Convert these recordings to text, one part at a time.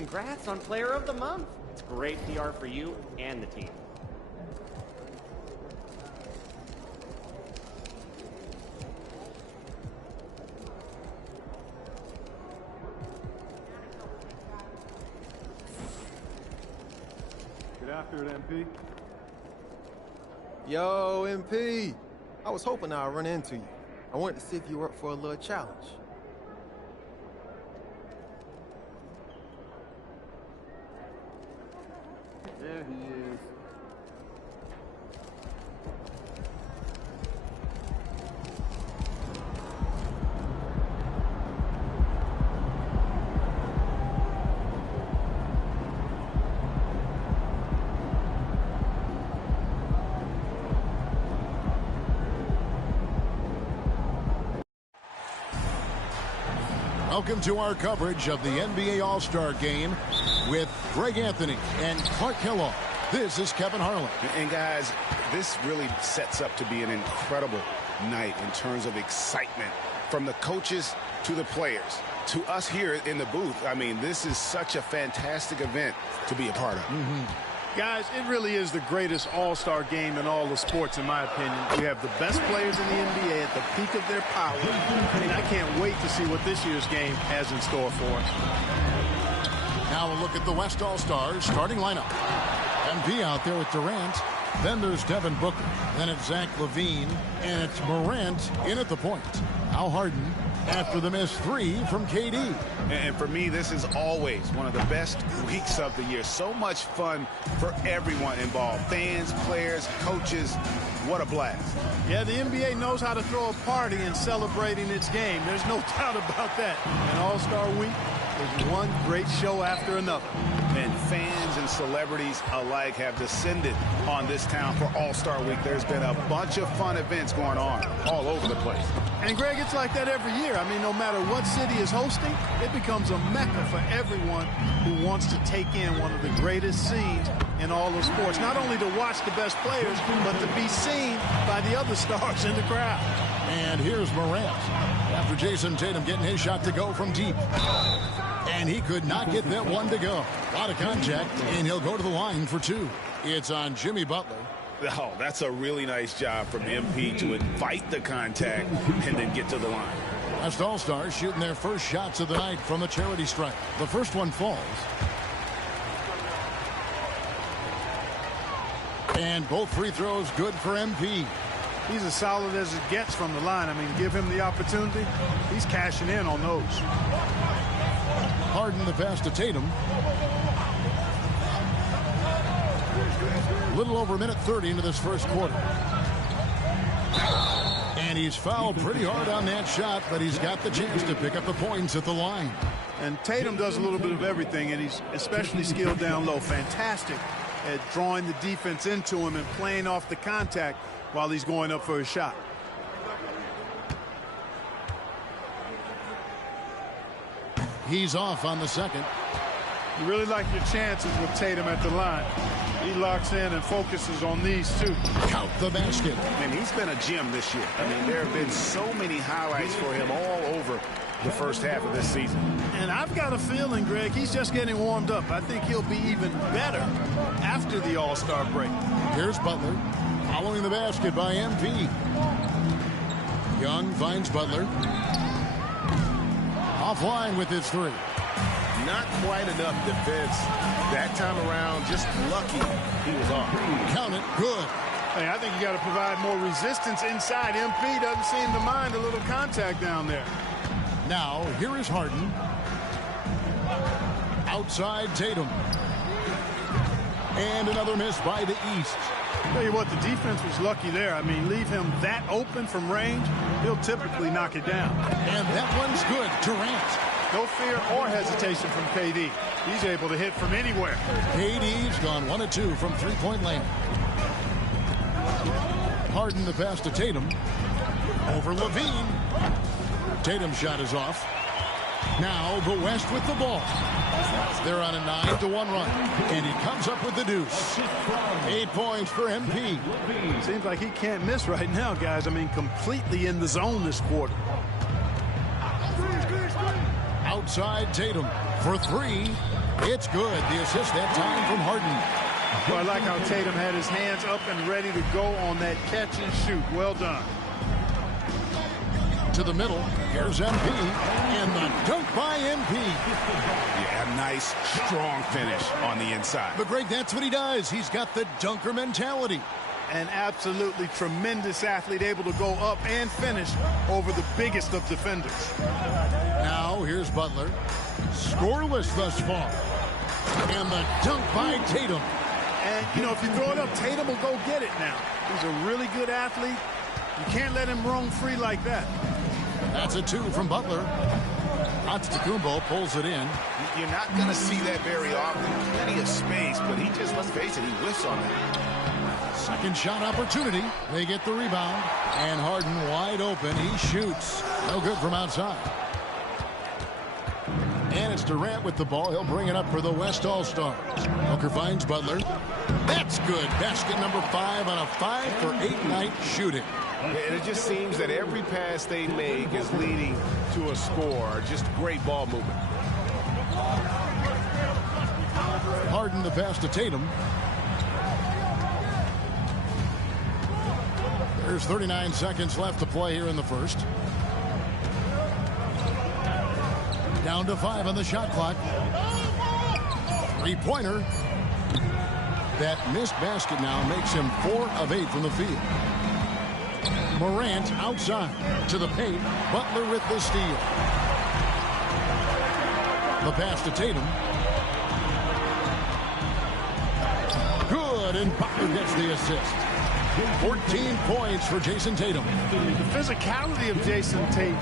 congrats on Player of the Month. It's great PR for you and the team. Get after it, MP. Yo, MP. I was hoping I'd run into you. I wanted to see if you were up for a little challenge. There he is. Welcome to our coverage of the NBA All-Star Game with Greg Anthony and Clark Kellogg. This is Kevin Harlan. And guys, this really sets up to be an incredible night in terms of excitement from the coaches to the players to us here in the booth. I mean, this is such a fantastic event to be a part of. Guys, it really is the greatest all-star game in all the sports, in my opinion. We have the best players in the NBA at the peak of their power. And I can't wait to see what this year's game has in store for us. Now a look at the West All-Stars starting lineup. MP out there with Durant. Then there's Devin Booker. Then it's Zach LaVine. And it's Morant in at the point. Al Harden after the missed three from KD. And for me, this is always one of the best weeks of the year. So much fun for everyone involved. Fans, players, coaches. What a blast. Yeah, the NBA knows how to throw a party in celebrating its game. There's no doubt about that. And All-Star Week is one great show after another. And fans and celebrities alike have descended on this town for All-Star Week. There's been a bunch of fun events going on all over the place. And, Greg, it's like that every year. I mean, no matter what city is hosting, it becomes a mecca for everyone who wants to take in one of the greatest scenes in all of sports. Not only to watch the best players, but to be seen by the other stars in the crowd. And here's Morant after Jason Tatum getting his shot to go from deep. And he could not get that one to go. A lot of contact, and he'll go to the line for two. It's on Jimmy Butler. Oh, that's a really nice job from MP to invite the contact and then get to the line. West All-Stars shooting their first shots of the night from the charity stripe. The first one falls. And both free throws good for MP. He's as solid as it gets from the line. I mean, give him the opportunity. He's cashing in on those. Harden the pass to Tatum. A little over a minute 30 into this first quarter. And he's fouled pretty hard on that shot, but he's got the chance to pick up the points at the line. And Tatum does a little bit of everything, and he's especially skilled down low. Fantastic at drawing the defense into him and playing off the contact while he's going up for a shot. He's off on the second. You really like your chances with Tatum at the line. He locks in and focuses on these two. Count the basket. And he's been a gem this year. I mean, there have been so many highlights for him all over the first half of this season. And I've got a feeling, Greg, he's just getting warmed up. I think he'll be even better after the All-Star break. Here's Butler following the basket by MP. Young finds Butler. Offline with his three. Not quite enough defense that time around. Just lucky he was off. Count it. Good. Hey, I think you got to provide more resistance inside. MP doesn't seem to mind a little contact down there. Now, here is Harden. Outside Tatum. And another miss by the East. Tell you what, the defense was lucky there. I mean, leave him that open from range, he'll typically knock it down. And that one's good. Durant. No fear or hesitation from KD. He's able to hit from anywhere. KD's gone 1 of 2 from three-point land. Harden the pass to Tatum. Over LaVine. Tatum's shot is off. Now the West with the ball. They're on a 9-1 run. And he comes up with the deuce. 8 points for MP. Seems like he can't miss right now, guys. I mean, completely in the zone this quarter. Outside Tatum for three. It's good. The assist that time from Harden. Well, I like how Tatum had his hands up and ready to go on that catch and shoot. Well done. To the middle. Here's MP. And the dunk by MP. Yeah, nice, strong finish on the inside. But, Greg, that's what he does. He's got the dunker mentality. An absolutely tremendous athlete, able to go up and finish over the biggest of defenders. Now, here's Butler. Scoreless thus far. And the dunk by Tatum. And, you know, if you throw it up, Tatum will go get it now. He's a really good athlete. You can't let him roam free like that. That's a 2 from Butler. Antetokounmpo pulls it in. You're not going to see that very often. Plenty of space, but he just, let's face it, he whiffs on that. Second shot opportunity. They get the rebound. And Harden wide open. He shoots. No good from outside. And it's Durant with the ball. He'll bring it up for the West All-Stars. Booker finds Butler. That's good. Basket number 5 on a 5-for-8 night shooting. And it just seems that every pass they make is leading to a score. Just great ball movement. Harden the pass to Tatum. There's 39 seconds left to play here in the first. Down to 5 on the shot clock. Three-pointer. That missed basket now makes him 4 of 8 from the field. Morant outside to the paint. Butler with the steal. The pass to Tatum. Good, and Butler gets the assist. 14 points for Jason Tatum. The physicality of Jason Tatum,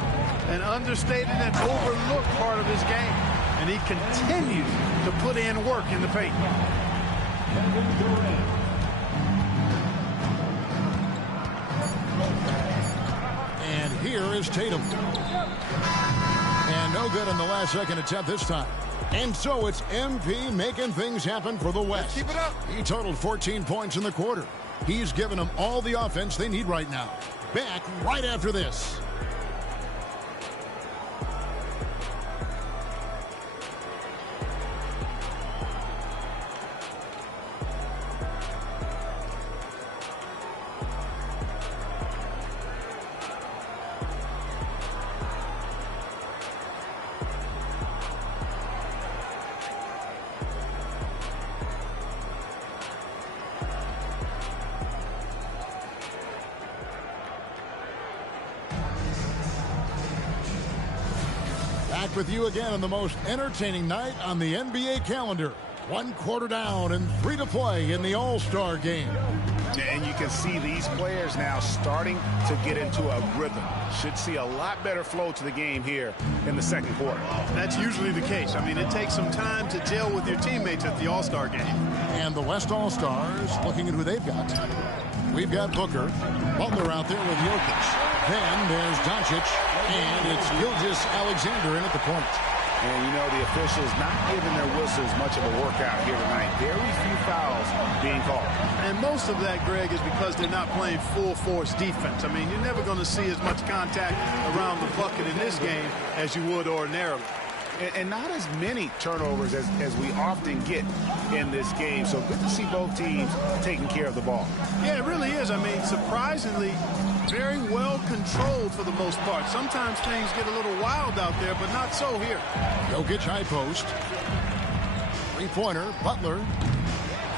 an understated and overlooked part of his game. And he continues to put in work in the paint. And here is Tatum. And no good on the last second attempt this time. And so it's MP making things happen for the West. Keep it up. He totaled 14 points in the quarter. He's given them all the offense they need right now. Back right after this. Back with you again on the most entertaining night on the NBA calendar. 1 quarter down and 3 to play in the All-Star game. And you can see these players now starting to get into a rhythm. Should see a lot better flow to the game here in the second quarter. That's usually the case. I mean, it takes some time to gel with your teammates at the All-Star game. And the West All-Stars looking at who they've got. We've got Booker. Butler out there with Jokic. Then there's Doncic. And it's Gilgeous-Alexander in at the point. And, you know, the officials not giving their whistles much of a workout here tonight. Very few fouls being called. And most of that, Greg, is because they're not playing full-force defense. I mean, you're never going to see as much contact around the bucket in this game as you would ordinarily. And not as many turnovers as we often get in this game. So good to see both teams taking care of the ball. Yeah, it really is. I mean, surprisingly, very well controlled for the most part. Sometimes things get a little wild out there, but not so here. Jokic high post. Three-pointer, Butler.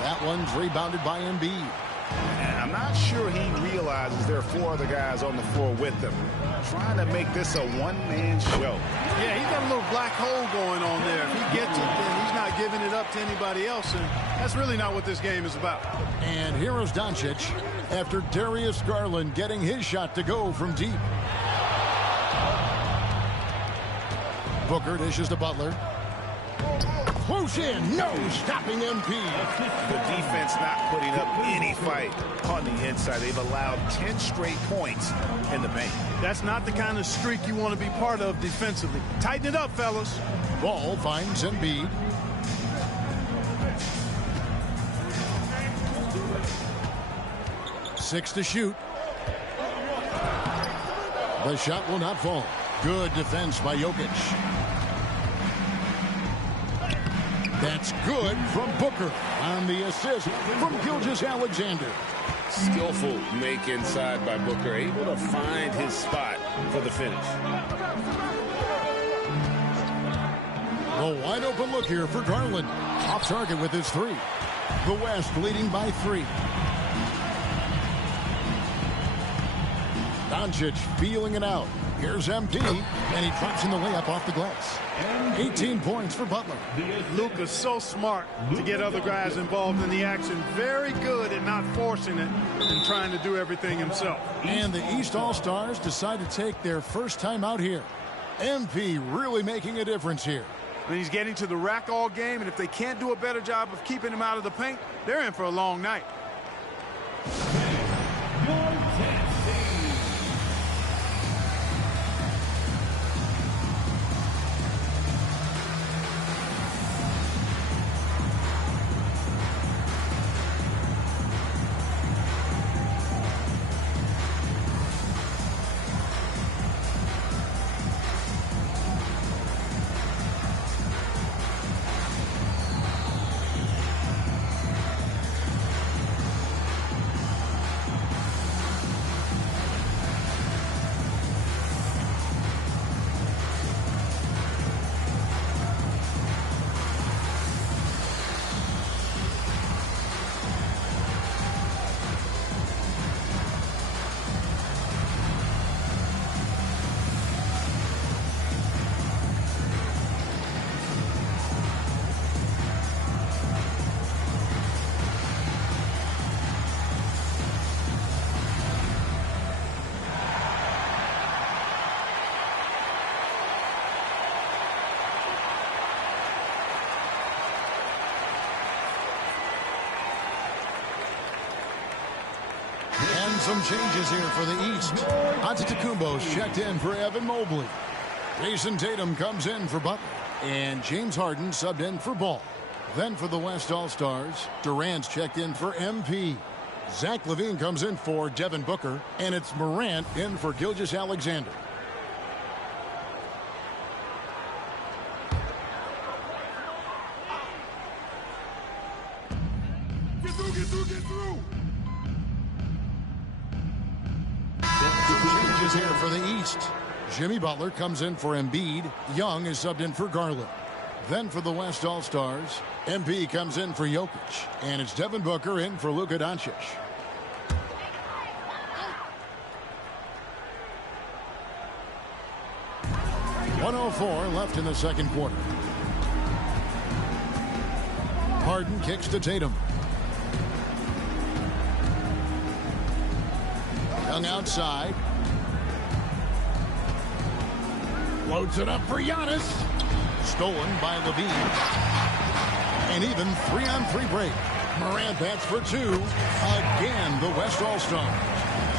That one's rebounded by Embiid. And I'm not sure he realizes there are 4 other guys on the floor with him. Trying to make this a one-man show. Yeah, he's got a little black hole going on there. If he gets it, then he's not giving it up to anybody else, and that's really not what this game is about. And here is Doncic after Darius Garland getting his shot to go from deep. Booker dishes to Butler. Close in, no stopping MP. The defense not putting up any fight on the inside. They've allowed 10 straight points in the paint. That's not the kind of streak you want to be part of defensively. Tighten it up, fellas. Ball finds Embiid. Six to shoot. The shot will not fall. Good defense by Jokic. That's good from Booker on the assist from Gilgeous-Alexander. Skillful make inside by Booker, able to find his spot for the finish. A wide open look here for Garland. Off target with his three. The West leading by 3. Doncic feeling it out. Here's MP, and he drops in the layup off the glass. 18 points for Butler. Luka's so smart to get other guys involved in the action. Very good at not forcing it and trying to do everything himself. And the East All-Stars decide to take their first time out here. MP really making a difference here. And he's getting to the rack all game, and if they can't do a better job of keeping him out of the paint, they're in for a long night. Some changes here for the East. Antetokounmpo's checked in for Evan Mobley. Jason Tatum comes in for Butler. And James Harden subbed in for Ball. Then for the West All-Stars, Durant's checked in for MP. Zach LaVine comes in for Devin Booker. And it's Morant in for Gilgeous-Alexander. Get through. Changes here for the East. Jimmy Butler comes in for Embiid. Young is subbed in for Garland. Then for the West All-Stars, MP comes in for Jokic. And it's Devin Booker in for Luka Doncic. .104 left in the second quarter. Harden kicks to Tatum. Young outside. Loads it up for Giannis. Stolen by LaVine. And even 3-on-3 break. Morant bats for 2. Again, the West All-Star.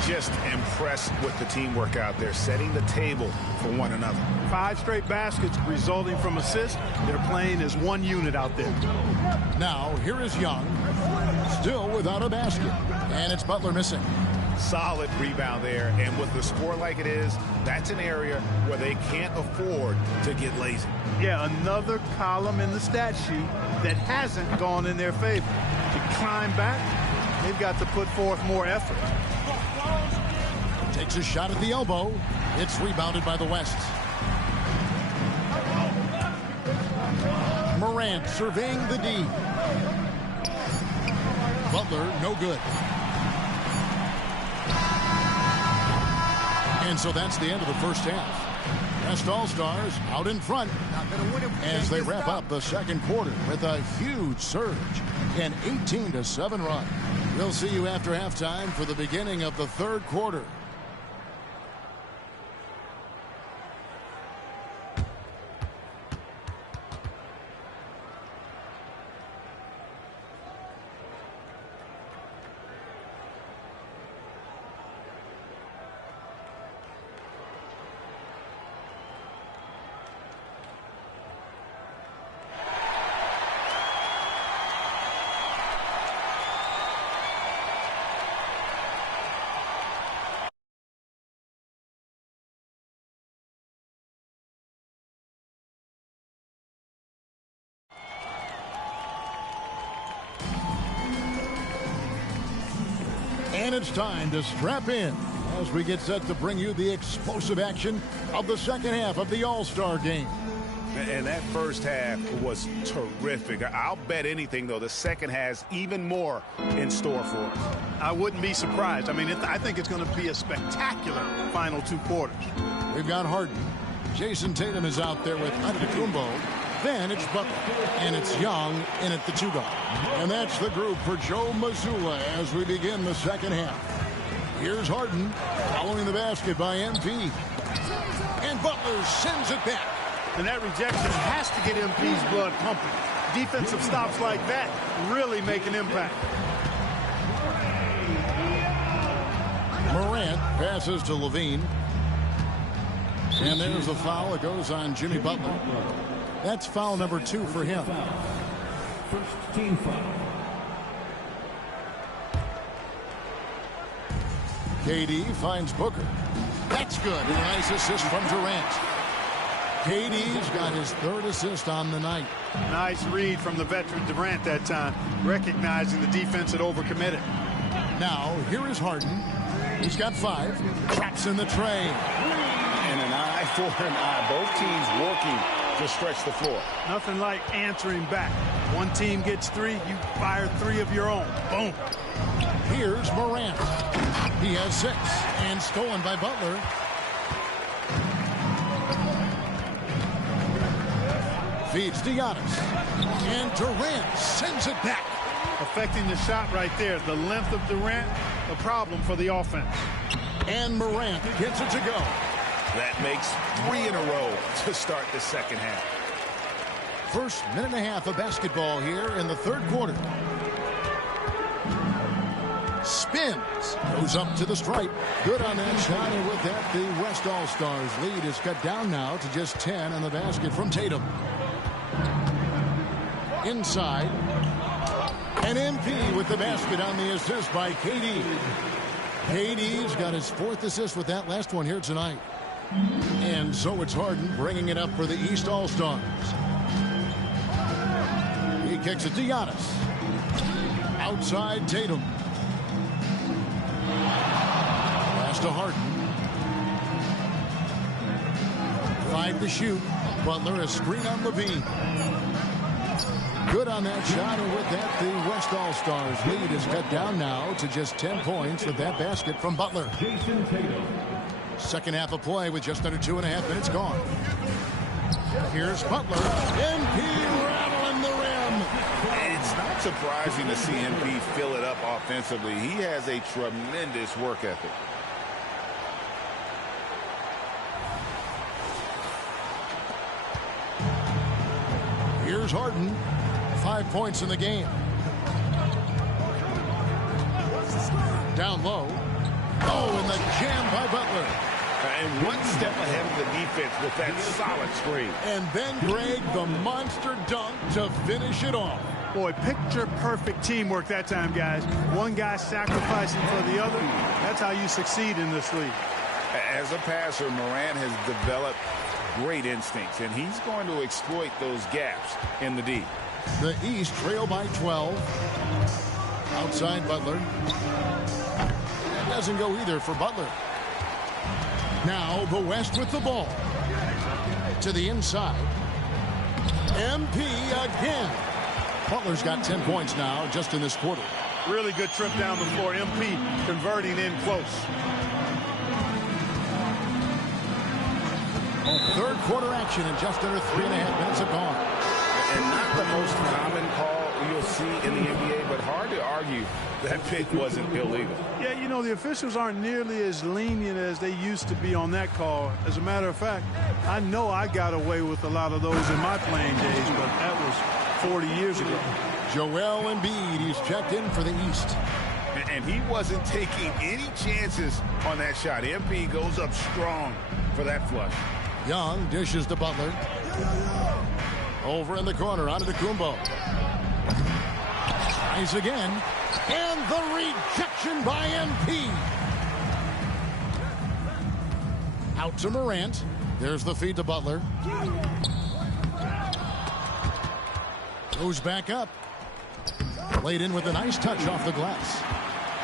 Just impressed with the teamwork out there, setting the table for one another. 5 straight baskets resulting from assists. They're playing as one unit out there. Now, here is Young. Still without a basket. And it's Butler missing. Solid rebound there, and with the score like it is, that's an area where they can't afford to get lazy. Yeah, another column in the stat sheet that hasn't gone in their favor. To climb back, they've got to put forth more effort. Takes a shot at the elbow. It's rebounded by the West. Morant surveying the D. Butler, no good. And so that's the end of the first half. West All-Stars out in front as they wrap up the second quarter with a huge surge, an 18-7 run. We'll see you after halftime for the beginning of the third quarter. And it's time to strap in as we get set to bring you the explosive action of the second half of the All-Star game. And that first half was terrific. I'll bet anything, though, the second has even more in store for us. I wouldn't be surprised. I mean, I think it's going to be a spectacular final 2 quarters. We've got Harden. Jason Tatum is out there with Antetokounmpo. Then it's Butler. And it's Young in at the 2 guard. And that's the group for Joe Mazzulla as we begin the second half. Here's Harden following the basket by MP. And Butler sends it back. And that rejection has to get MP's blood pumping. Defensive stops like that really make an impact. Morant passes to Levine. And there's the foul. It goes on Jimmy Butler. That's foul number 2 for him. First team foul. KD finds Booker. That's good. And a nice assist from Durant. KD's got his 3rd assist on the night. Nice read from the veteran Durant that time, recognizing the defense had overcommitted. Now, here is Harden. He's got 5. Traps in the tray. And an eye for an eye. Both teams working to stretch the floor. Nothing like answering back. One team gets 3, you fire 3 of your own. Boom. Here's Morant. He has 6. And stolen by Butler. Feeds to Giannis. And Durant sends it back. Affecting the shot right there. The length of Durant, a problem for the offense. And Morant gets it to go. That makes 3 in a row to start the second half. First minute and a half of basketball here in the 3rd quarter. Spins. Goes up to the stripe. Good on that shot. And with that, the West All-Stars lead is cut down now to just 10 on the basket from Tatum. Inside. And MP with the basket on the assist by KD. KD's got his 4th assist with that last one here tonight. And so it's Harden bringing it up for the East All-Stars. He kicks it to Giannis. Outside Tatum. Pass to Harden. 5 to shoot. Butler a screen on Levine. Good on that shot, and with that, the West All-Stars lead is cut down now to just 10 points with that basket from Butler. Jason Tatum. Second half of play with just under 2.5 minutes gone. Here's Butler. MP rattling the rim. It's not surprising to see MP fill it up offensively. He has a tremendous work ethic. Here's Harden. 5 points in the game. Down low. Oh, and the jam by Butler. And one step ahead of the defense with that solid screen. And then Greg, the monster dunk to finish it off. Boy, picture-perfect teamwork that time, guys. One guy sacrificing for the other. That's how you succeed in this league. As a passer, Morant has developed great instincts, and he's going to exploit those gaps in the D. The East trail by 12. Outside Butler. That doesn't go either for Butler. Now the West with the ball. To the inside. MP again. Butler's got 10 points now just in this quarter. Really good trip down the floor. MP converting in close. 3rd quarter action in just under 3.5 minutes have gone. And not the most common call you'll see in the NBA, but hard to argue that pick wasn't illegal. Yeah, you know, the officials aren't nearly as lenient as they used to be on that call. As a matter of fact, I know I got away with a lot of those in my playing days, but that was 40 years ago. Joel Embiid, he's checked in for the East. And he wasn't taking any chances on that shot. MP goes up strong for that flush. Young dishes to Butler. Over in the corner, Antetokounmpo. Tries again. And the rejection by MP. Out to Morant. There's the feed to Butler. Goes back up. Laid in with a nice touch off the glass.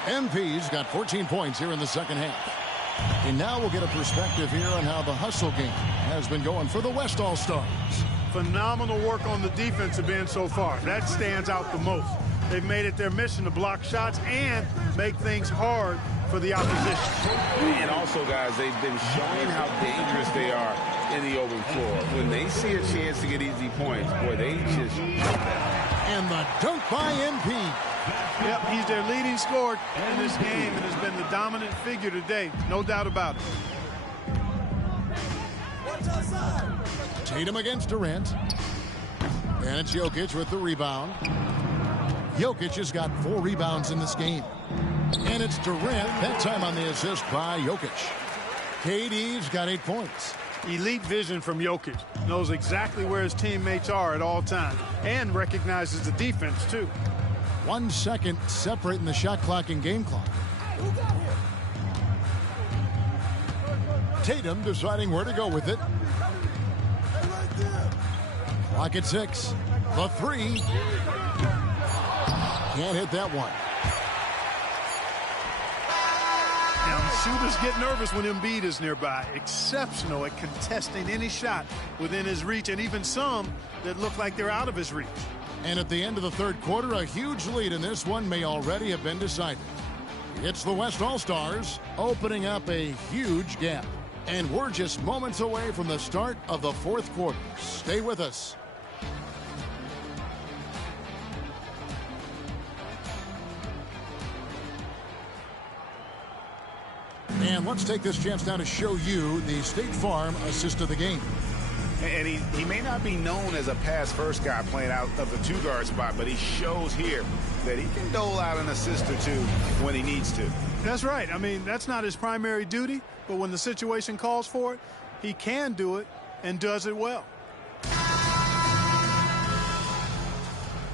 MP's got 14 points here in the second half. And now we'll get a perspective here on how the hustle game has been going for the West All-Stars. Phenomenal work on the defensive end so far. That stands out the most. They've made it their mission to block shots and make things hard for the opposition. And also, guys, they've been showing how dangerous they are in the open floor. When they see a chance to get easy points, boy, they just jump that. And the dunk by MP. Yep, he's their leading scorer in this game and has been the dominant figure today. No doubt about it. Tatum against Durant. And it's Jokic with the rebound. Jokic has got 4 rebounds in this game. And it's Durant, that time on the assist by Jokic. KD's got 8 points. Elite vision from Jokic. Knows exactly where his teammates are at all times. And recognizes the defense, too. 1 second separating the shot clock and game clock. Tatum deciding where to go with it. Clock at 6. The 3. Can't hit that one. Now, shooters get nervous when Embiid is nearby. Exceptional at contesting any shot within his reach, and even some that look like they're out of his reach. And at the end of the third quarter, a huge lead in this one may already have been decided. It's the West All-Stars opening up a huge gap. And we're just moments away from the start of the fourth quarter. Stay with us. And let's take this chance now to show you the State Farm assist of the game. And he may not be known as a pass-first guy playing out of the 2-guard spot, but he shows here that he can dole out an assist or two when he needs to. That's right. I mean, that's not his primary duty, but when the situation calls for it, he can do it and does it well.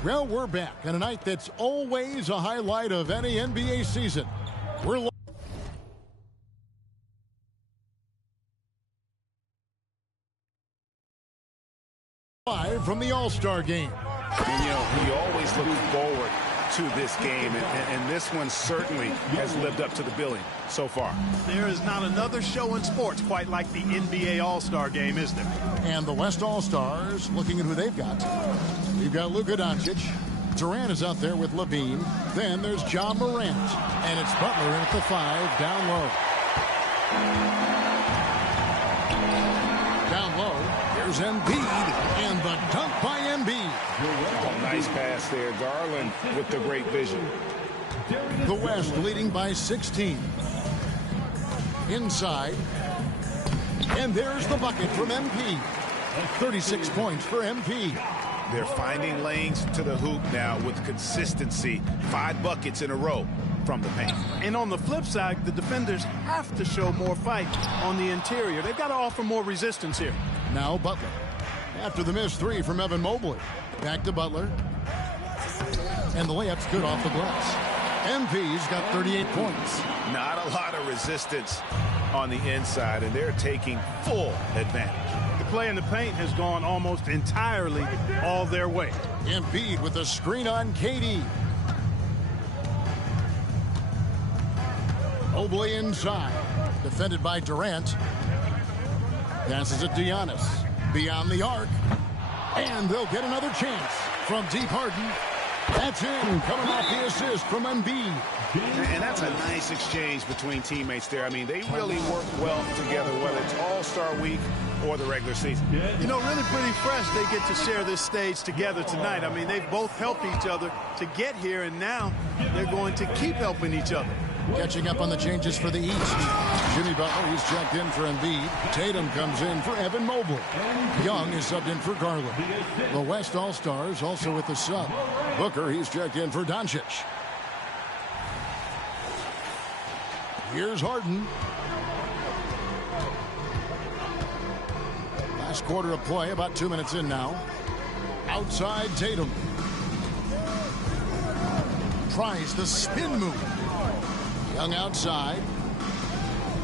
Well, we're back on a night that's always a highlight of any NBA season. We're live from the All-Star game. And, you know, we always look forward to this game, and this one certainly has lived up to the billing so far. There is not another show in sports quite like the NBA All-Star game, is there? And the West All-Stars looking at who they've got. We've got Luka Doncic. Durant is out there with Levine. Then there's Ja Morant. And it's Butler in at the 5, down low. Down low, here's Embiid. And the dunk by Embiid. Oh, nice pass there. Garland with the great vision. The West leading by 16. Inside. And there's the bucket from MP. 36 points for MP. They're finding lanes to the hoop now with consistency. 5 buckets in a row from the paint. And on the flip side, the defenders have to show more fight on the interior. They've got to offer more resistance here. Now Butler. After the missed 3 from Evan Mobley. Back to Butler. And the layup's good off the glass. MP's got 38 points. Not a lot of resistance on the inside, and they're taking full advantage. The play in the paint has gone almost entirely all their way. Embiid with a screen on KD. Mobley inside. Defended by Durant. Passes it to Giannis. Beyond the arc. And they'll get another chance from deep Harden. That's in, coming off the assist from Embiid. And that's a nice exchange between teammates there. I mean, they really work well together, whether it's All-Star Week or the regular season. You know, really pretty fresh they get to share this stage together tonight. I mean, they've both helped each other to get here, and now they're going to keep helping each other. Catching up on the changes for the East. Jimmy Butler, he's checked in for Embiid. Tatum comes in for Evan Mobley. Young is subbed in for Garland. The West All-Stars also with the sub. Booker, he's checked in for Doncic. Here's Harden. Last quarter of play, about 2 minutes in now. Outside Tatum. Tries the spin move. Young outside.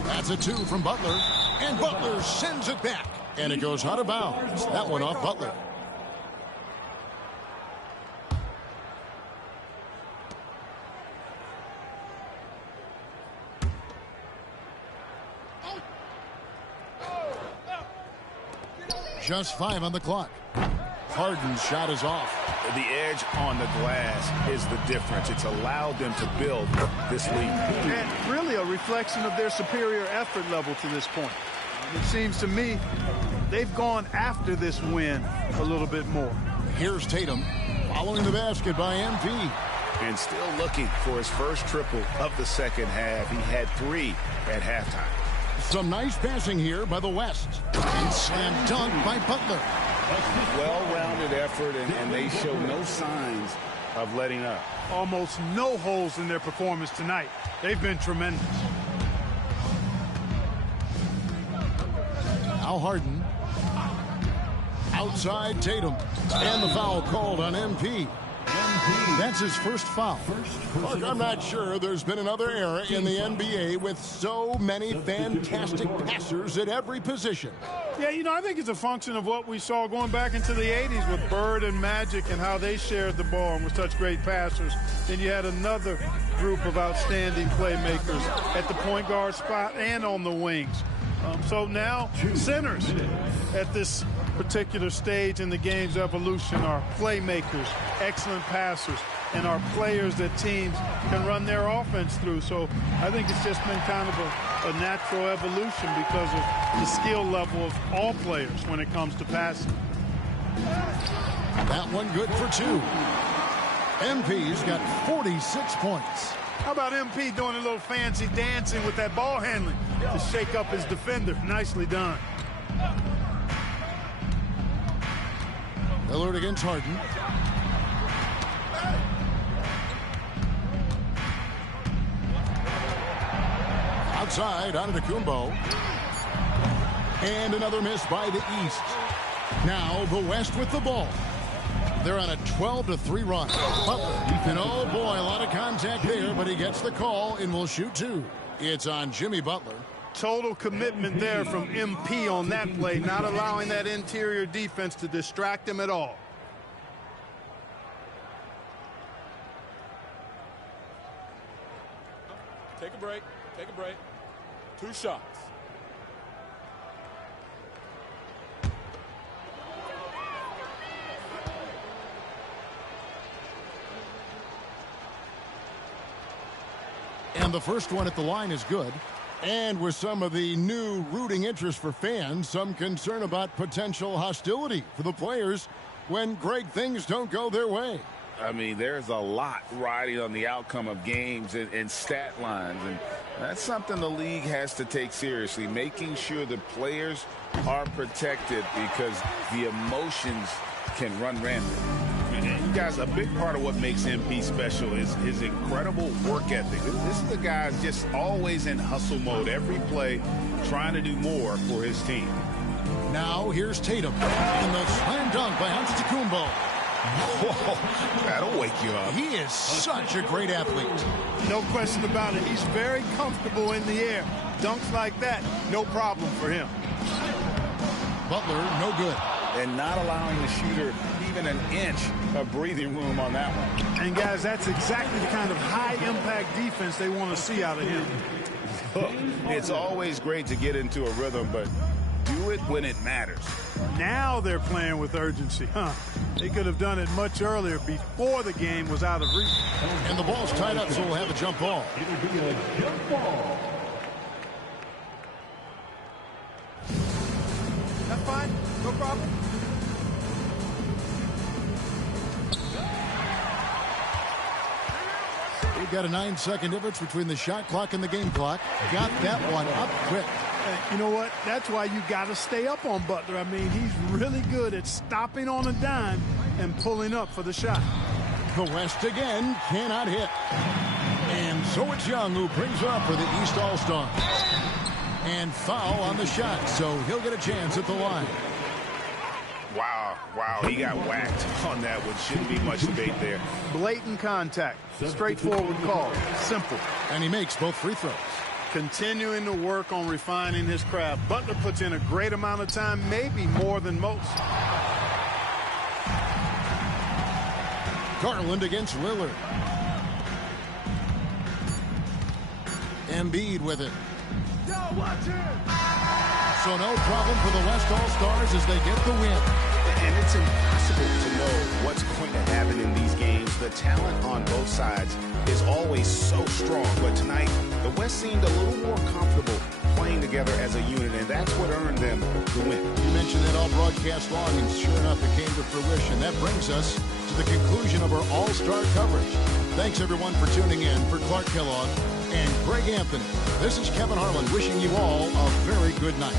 That's a 2 from Butler. And Butler sends it back. And it goes out of bounds. That one off Butler. Just 5 on the clock. Harden's shot is off. The edge on the glass is the difference. It's allowed them to build this lead. And really a reflection of their superior effort level to this point. It seems to me they've gone after this win a little bit more. Here's Tatum following the basket by MP. And still looking for his first triple of the second half. He had 3 at halftime. Some nice passing here by the West. And slam dunk by Butler. Well-rounded effort, and they show no signs of letting up. Almost no holes in their performance tonight. They've been tremendous. Now Harden. Outside Tatum. And the foul called on MP. That's his first foul. Look, I'm not sure there's been another era in the NBA with so many fantastic passers at every position. Yeah, you know, I think it's a function of what we saw going back into the 80s with Bird and Magic and how they shared the ball and were such great passers. Then you had another group of outstanding playmakers at the point guard spot and on the wings. So now centers at this particular stage in the game's evolution are playmakers, excellent passers, and are players that teams can run their offense through. So I think it's just been kind of a natural evolution because of the skill level of all players when it comes to passing. That one good for 2. MP's got 46 points. How about MP doing a little fancy dancing with that ball handling to shake up his defender? Nicely done. Lillard against Harden. Outside, Antetokounmpo. And another miss by the East. Now the West with the ball. They're on a 12-3 run. Butler. And oh boy, a lot of contact there, but he gets the call and will shoot 2. It's on Jimmy Butler. Total commitment there from MP on that play, not allowing that interior defense to distract him at all. Take a break. Take a break. 2 shots. And the first one at the line is good. And with some of the new rooting interest for fans, some concern about potential hostility for the players when great things don't go their way. I mean, there's a lot riding on the outcome of games and stat lines, and that's something the league has to take seriously, making sure the players are protected because the emotions can run rampant. You guys, a big part of what makes MP special is his incredible work ethic. This is the guy just always in hustle mode, every play, trying to do more for his team. Now here's Tatum, and the slam dunk by Antetokounmpo. Whoa, that'll wake you up. He is such a great athlete. No question about it. He's very comfortable in the air. Dunks like that, no problem for him. Butler, no good. And not allowing the shooter even an inch of breathing room on that one. And guys, that's exactly the kind of high-impact defense they want to see out of him. Look, it's always great to get into a rhythm, but do it when it matters. Now they're playing with urgency, huh? They could have done it much earlier before the game was out of reach. And the ball's tied up, so we'll have a jump ball. It'll be a jump ball. That's fine. No problem. We've got a 9-second difference between the shot clock and the game clock. Got that one up quick. You know what? That's why you got to stay up on Butler. I mean, he's really good at stopping on a dime and pulling up for the shot. The West again cannot hit. And so it's Young who brings up for the East All-Star. And foul on the shot, so he'll get a chance at the line. Wow, he got whacked on that one. Shouldn't be much debate there. Blatant contact. Straightforward call. Simple. And he makes both free throws. Continuing to work on refining his craft. Butler puts in a great amount of time, maybe more than most. Garland against Lillard. Embiid with it. So no problem for the West All-Stars as they get the win. And it's impossible to know what's going to happen in these games. The talent on both sides is always so strong. But tonight, the West seemed a little more comfortable playing together as a unit, and that's what earned them the win. You mentioned that all broadcast long, and sure enough, it came to fruition. That brings us to the conclusion of our All-Star coverage. Thanks, everyone, for tuning in. For Clark Kellogg and Greg Anthony, this is Kevin Harlan wishing you all a very good night.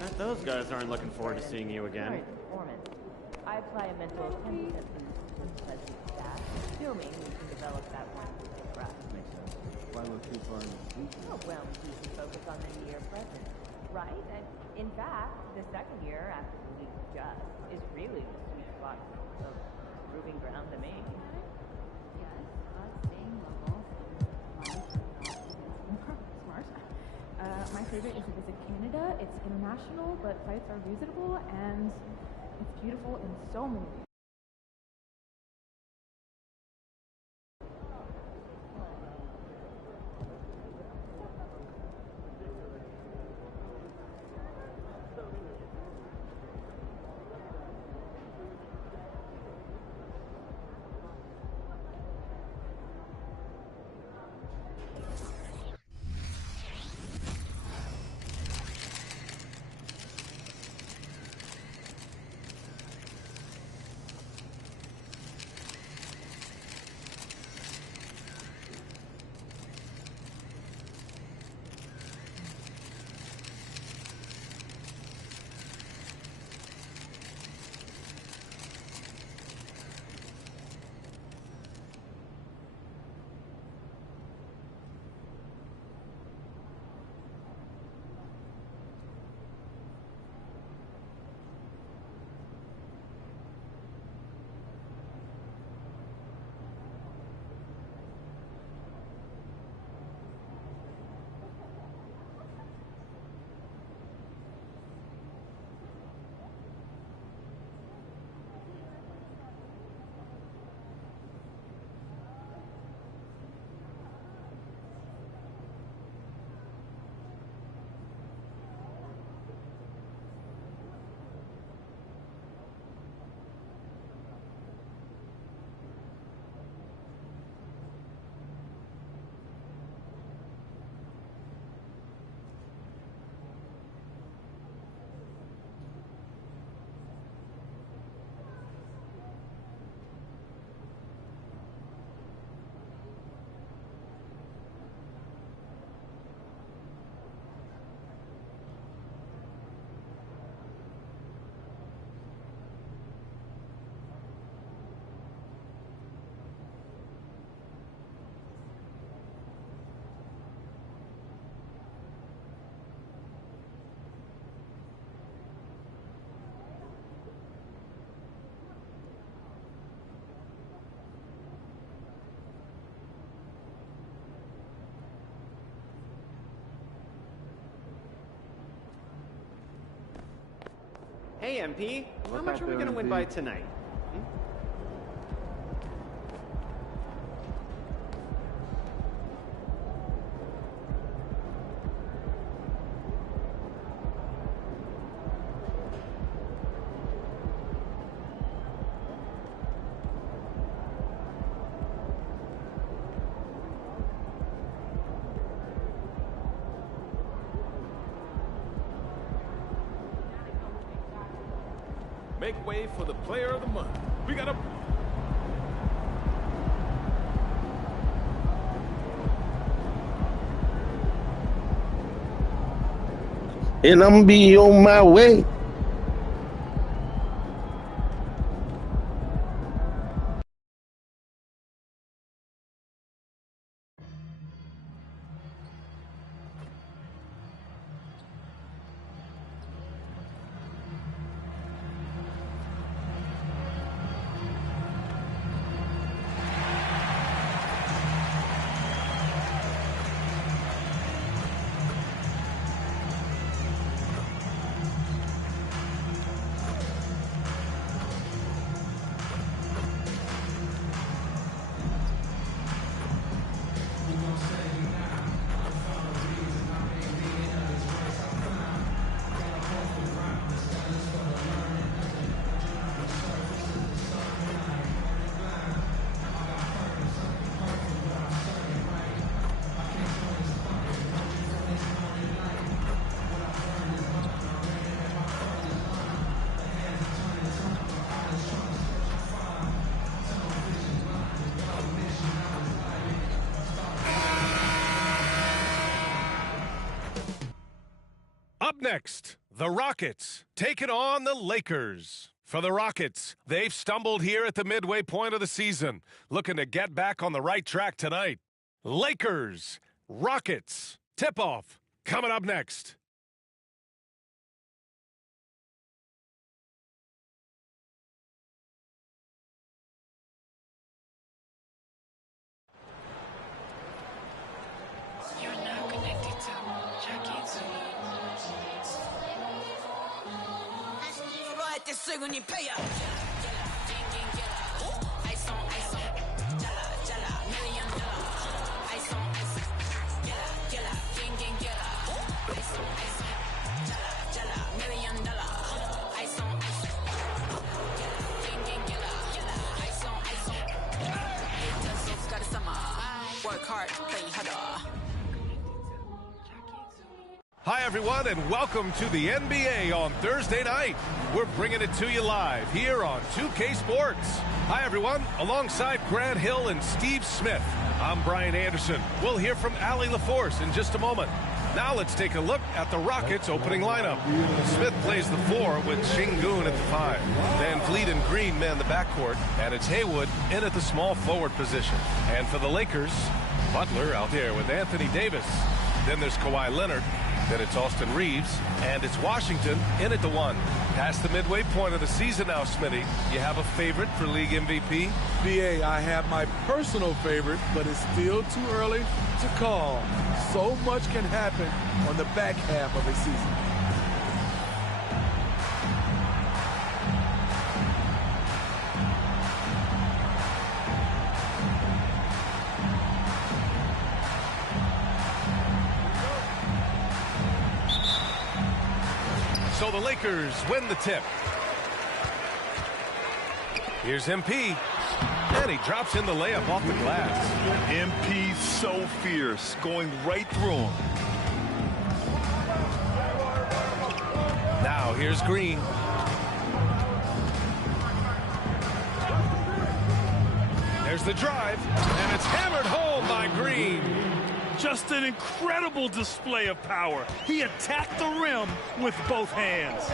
Bet those guys aren't looking forward to seeing you again. Performance. I apply a mental attendance because it's that. Assuming we can develop that one for us. Why look too far in the future? Oh, well, we can focus on the near present, right? And in fact, the second year after the league just is really the sweet spot of proving ground to me. Yes, staying local. Smart. My favorite is to visit Canada. It's international, but flights are reasonable, and it's beautiful in so many ways. Hey, MP, how much are we going to win by tonight? make way for the player of the month. We got a... And I'm be on my way. Up next, the Rockets taking on the Lakers. For the Rockets, they've stumbled here at the midway point of the season, looking to get back on the right track tonight. Lakers, Rockets, tip-off coming up next. You're now connected to Jackie Zoo. Work hard, play harder. Hi, everyone, and welcome to the NBA on Thursday night. We're bringing it to you live here on 2K Sports. Hi, everyone. Alongside Grant Hill and Steve Smith, I'm Brian Anderson. We'll hear from Allie LaForce in just a moment. Now let's take a look at the Rockets' opening lineup. Smith plays the 4 with Şengün at the 5. Van Vliet and Green man the backcourt, and it's Haywood in at the small forward position. And for the Lakers, Butler out there with Anthony Davis. Then there's Kawhi Leonard. Then it's Austin Reeves, and it's Washington in at the 1. Past the midway point of the season now, Smitty. You have a favorite for league MVP? BA, I have my personal favorite, but it's still too early to call. So much can happen on the back half of a season. So the Lakers win the tip. Here's MP. And he drops in the layup off the glass. MP so fierce, going right through him. Now here's Green. There's the drive, and it's hammered home by Green. Just an incredible display of power. He attacked the rim with both hands.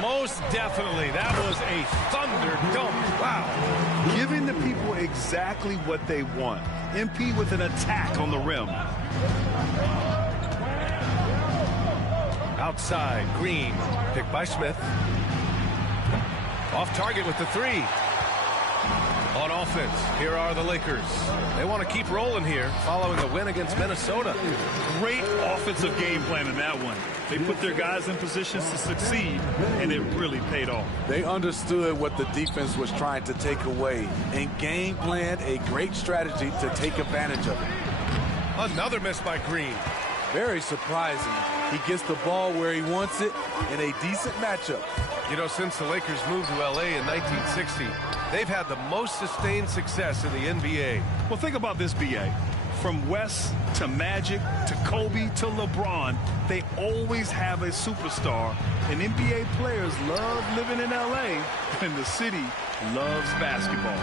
Most definitely. That was a thunder dunk. Wow. Giving the people exactly what they want. MP with an attack on the rim. Outside, Green. Picked by Smith. Off target with the 3. On offense, here are the Lakers. They want to keep rolling here following a win against Minnesota. Great offensive game plan in that one. They put their guys in positions to succeed, and it really paid off. They understood what the defense was trying to take away and game planned a great strategy to take advantage of it. Another miss by Green. Very surprising. He gets the ball where he wants it in a decent matchup. You know, since the Lakers moved to L.A. in 1960, they've had the most sustained success in the NBA. Well, think about this, B.A. From West to Magic to Kobe to LeBron, they always have a superstar. And NBA players love living in LA, and the city loves basketball.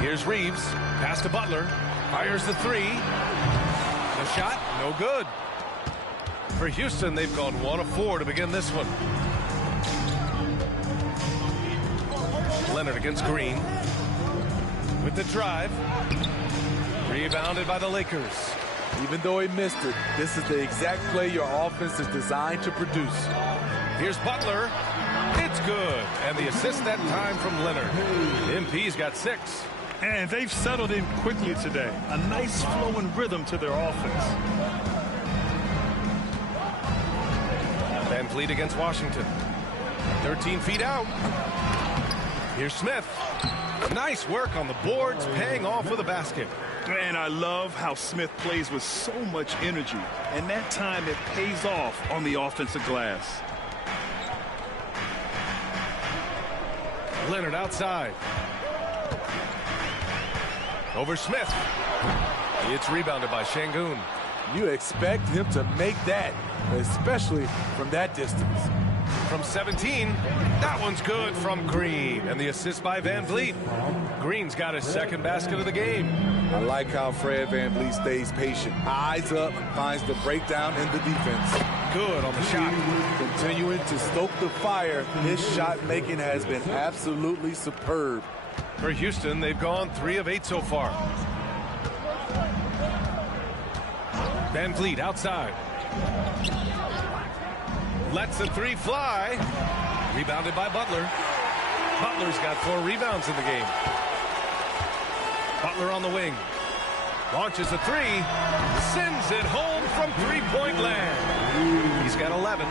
Here's Reeves. Pass to Butler. Fires the three. The shot, no good. For Houston, they've gone 1 of 4 to begin this one. Leonard against Green. With the drive. Rebounded by the Lakers. Even though he missed it, this is the exact play your offense is designed to produce. Here's Butler. It's good. And the assist that time from Leonard. MP's got 6. And they've settled in quickly today. A nice flow and rhythm to their offense. Van Vliet against Washington. 13 feet out. Here's Smith. Nice work on the boards, paying off with a basket. And I love how Smith plays with so much energy. And that time it pays off on the offensive glass. Leonard outside. Over Smith. It's rebounded by Şengün. You expect him to make that, especially from that distance. From 17, that one's good from Green. And the assist by Van Vliet. Green's got his second basket of the game. I like how Fred Van Vliet stays patient. Eyes up, finds the breakdown in the defense. Good on the shot. Continuing to stoke the fire, his shot making has been absolutely superb. For Houston, they've gone 3 of 8 so far. Van Vliet outside. Lets the three fly. Rebounded by Butler. Butler's got 4 rebounds in the game. Butler on the wing. Launches a 3. Sends it home from three-point land. He's got 11.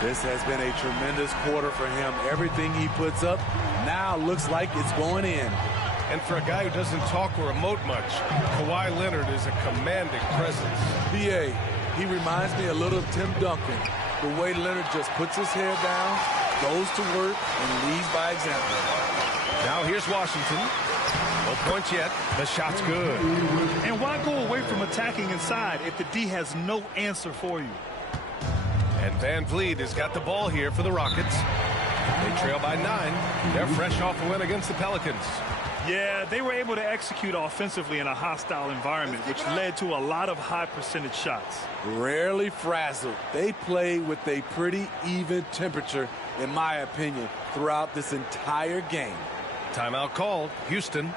This has been a tremendous quarter for him. Everything he puts up now looks like it's going in. And for a guy who doesn't talk or emote much, Kawhi Leonard is a commanding presence. BA, he reminds me a little of Tim Duncan. The way Leonard just puts his head down, goes to work, and leads by example. Now here's Washington. No points yet. The shot's good. And why go away from attacking inside if the D has no answer for you? And Van Vliet has got the ball here for the Rockets. They trail by 9. They're fresh off a win against the Pelicans. Yeah, they were able to execute offensively in a hostile environment, which led to a lot of high percentage shots. Rarely frazzled. They play with a pretty even temperature, in my opinion, throughout this entire game. Timeout called. Houston.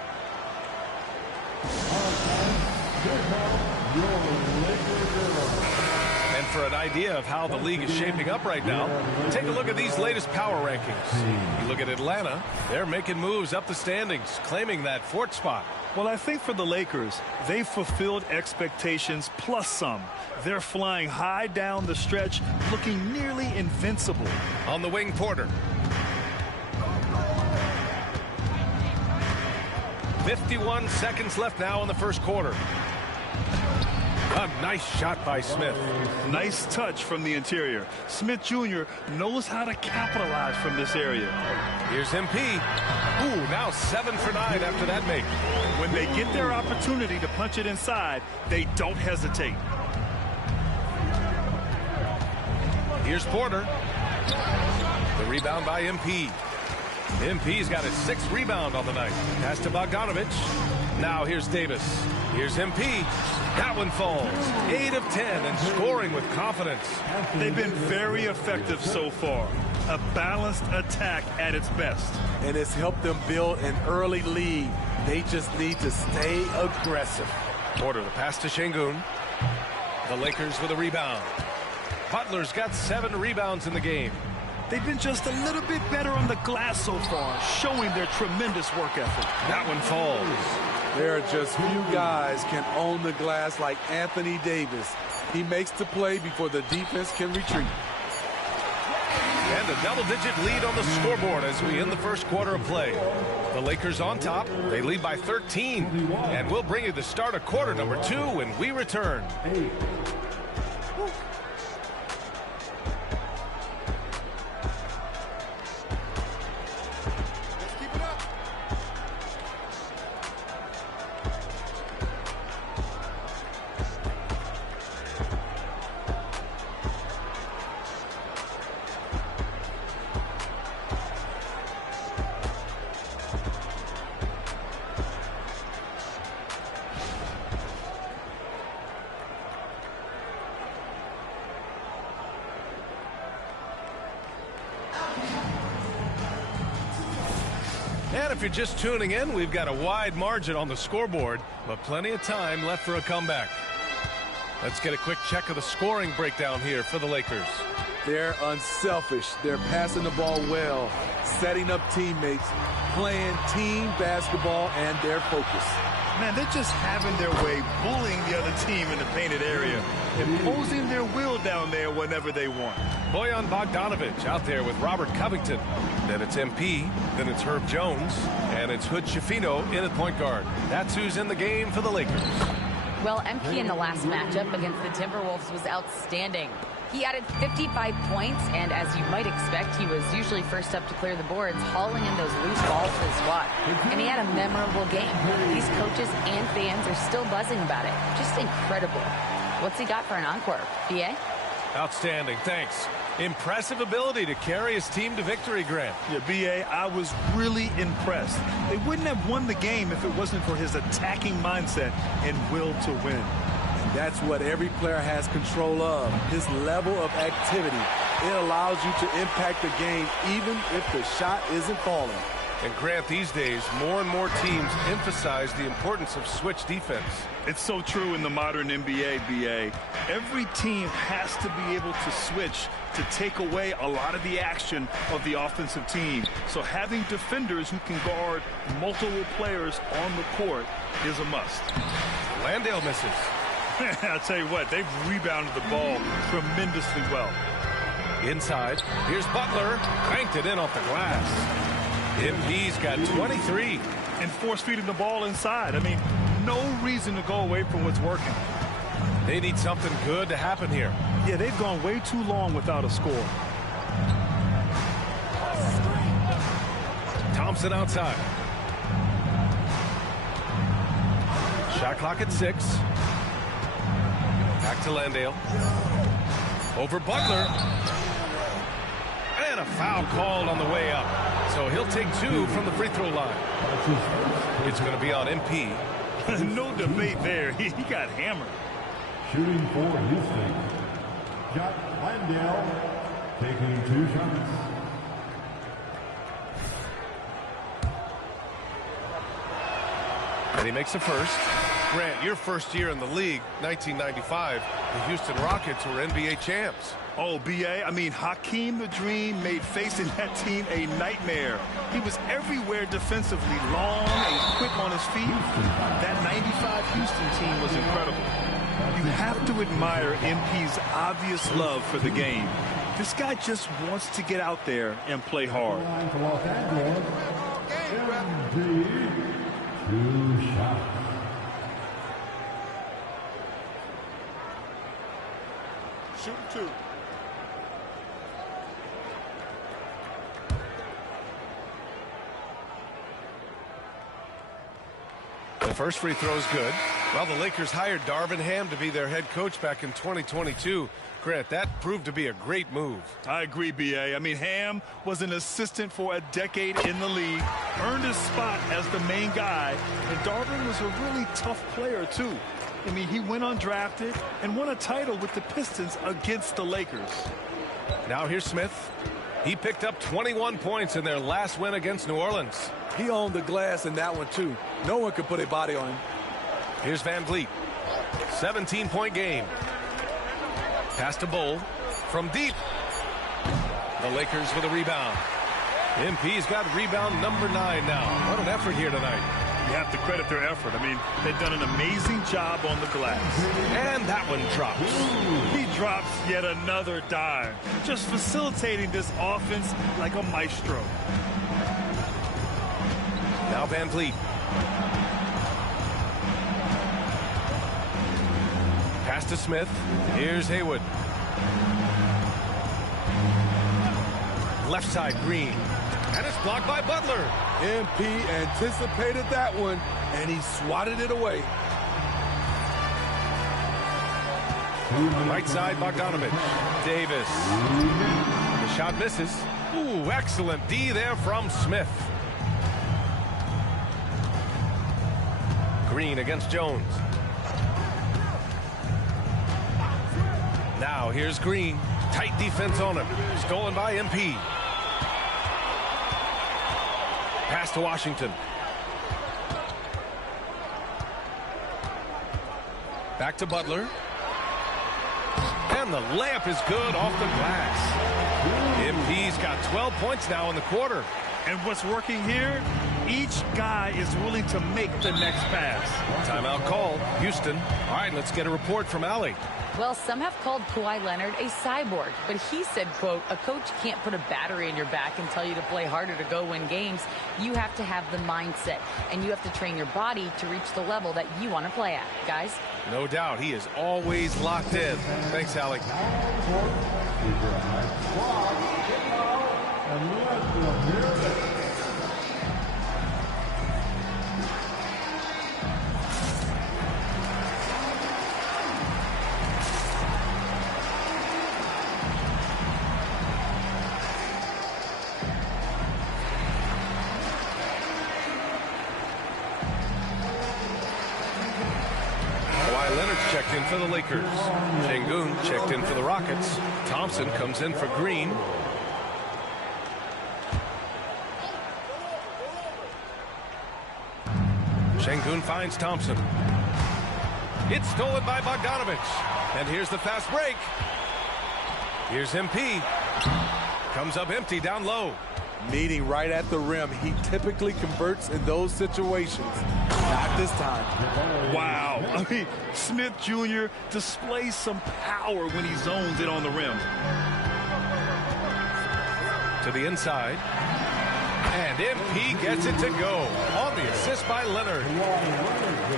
And for an idea of how the league is shaping up right now, take a look at these latest power rankings. You look at Atlanta, they're making moves up the standings, claiming that 4th spot. Well, I think for the Lakers, they fulfilled expectations plus some. They're flying high down the stretch, looking nearly invincible. On the wing, Porter. 51 seconds left now in the first quarter. A nice shot by Smith. Nice touch from the interior. Smith Jr. knows how to capitalize from this area. Here's MP. Ooh, now 7 for 9 after that make. When they get their opportunity to punch it inside, they don't hesitate. Here's Porter. The rebound by MP. MP's got his 6th rebound on the night. Pass to Bogdanovich. Now here's Davis. Here's MP. That one falls. 8 of 10 and scoring with confidence. They've been very effective so far. A balanced attack at its best. And it's helped them build an early lead. They just need to stay aggressive. Porter, the pass to Şengün. The Lakers with a rebound. Butler's got 7 rebounds in the game. They've been just a little bit better on the glass so far, showing their tremendous work ethic. That one falls. There are just few guys can own the glass like Anthony Davis. He makes the play before the defense can retreat. And a double-digit lead on the scoreboard as we end the first quarter of play. The Lakers on top. They lead by 13. And we'll bring you the start of quarter number 2 when we return. If you're just tuning in, we've got a wide margin on the scoreboard, but plenty of time left for a comeback. Let's get a quick check of the scoring breakdown here for the Lakers. They're unselfish. They're passing the ball well, setting up teammates, playing team basketball, and they're focused. Man, they're just having their way, bullying the other team in the painted area, imposing their will down there whenever they want. Bojan Bogdanovic out there with Robert Covington. Then it's MP, then it's Herb Jones, and it's Hood Schifino in at point guard. That's who's in the game for the Lakers. Well, MP in the last matchup against the Timberwolves was outstanding. He added 55 points, and as you might expect, he was usually first up to clear the boards, hauling in those loose balls to the squad. And he had a memorable game. These coaches and fans are still buzzing about it. Just incredible. What's he got for an encore? BA? Outstanding, thanks. Impressive ability to carry his team to victory, Grant. Yeah, BA, I was really impressed. They wouldn't have won the game if it wasn't for his attacking mindset and will to win. And that's what every player has control of, his level of activity. It allows you to impact the game even if the shot isn't falling. And Grant, these days, more and more teams emphasize the importance of switch defense. It's so true in the modern NBA, BA. Every team has to be able to switch to take away a lot of the action of the offensive team. So having defenders who can guard multiple players on the court is a must. Landale misses. I'll tell you what, they've rebounded the ball tremendously well. Inside, here's Butler, banked it in off the glass. MP's got 23. And force-feeding the ball inside. I mean, no reason to go away from what's working. They need something good to happen here. Yeah, they've gone way too long without a score. Thompson outside. Shot clock at 6. Back to Landale. Over Butler. And a foul called on the way up. So he'll take 2 from the free throw line. It's going to be on MP. No debate there. He got hammered. Shooting for Houston, Jack Landale taking 2 shots. And he makes the first. Grant, your first year in the league, 1995, the Houston Rockets were NBA champs. Oh, BA, I mean, Hakeem the Dream made facing that team a nightmare. He was everywhere defensively, long and quick on his feet. That 95 Houston team was incredible. You have to admire MP's obvious love for the game. This guy just wants to get out there and play hard. MP, 2 shots. Shoot 2. The first free throw is good. Well, the Lakers hired Darvin Ham to be their head coach back in 2022. Grant, that proved to be a great move. I agree, BA. I mean, Ham was an assistant for a decade in the league, earned his spot as the main guy, and Darvin was a really tough player, too. I mean, he went undrafted and won a title with the Pistons against the Lakers. Now here's Smith. He picked up 21 points in their last win against New Orleans. He owned the glass in that one, too. No one could put a body on him. Here's Van Vliet. 17-point game. Pass to Bull from deep. The Lakers with a rebound. MP's got rebound number 9 now. What an effort here tonight. You have to credit their effort. I mean, they've done an amazing job on the glass. And that one drops. He drops yet another dime. Just facilitating this offense like a maestro. Now Van Vliet. Pass to Smith. Here's Haywood. Left side, Green. And it's blocked by Butler. MP anticipated that one, and he swatted it away. Right side, Bogdanovic. Davis. The shot misses. Ooh, excellent D there from Smith. Green against Jones. Now here's Green. Tight defense on him. Stolen by MP. Pass to Washington. Back to Butler. And the layup is good off the glass. MP's got 12 points now in the quarter. And what's working here, each guy is willing to make the next pass. Timeout called. Houston. All right, let's get a report from Allie. Well, some have called Kawhi Leonard a cyborg, but he said, quote, a coach can't put a battery in your back and tell you to play harder to go win games. You have to have the mindset, and you have to train your body to reach the level that you want to play at, guys. No doubt. He is always locked in. Thanks, Allie. Checked in for the Lakers. Şengün checked in for the Rockets. Thompson comes in for Green. Şengün finds Thompson. It's stolen by Bogdanović. And here's the fast break. Here's MP. Comes up empty down low. Meeting right at the rim. He typically converts in those situations. Not this time. Wow. I mean, Smith Jr. displays some power when he zones it on the rim. To the inside. And MP gets it to go. On the assist by Leonard.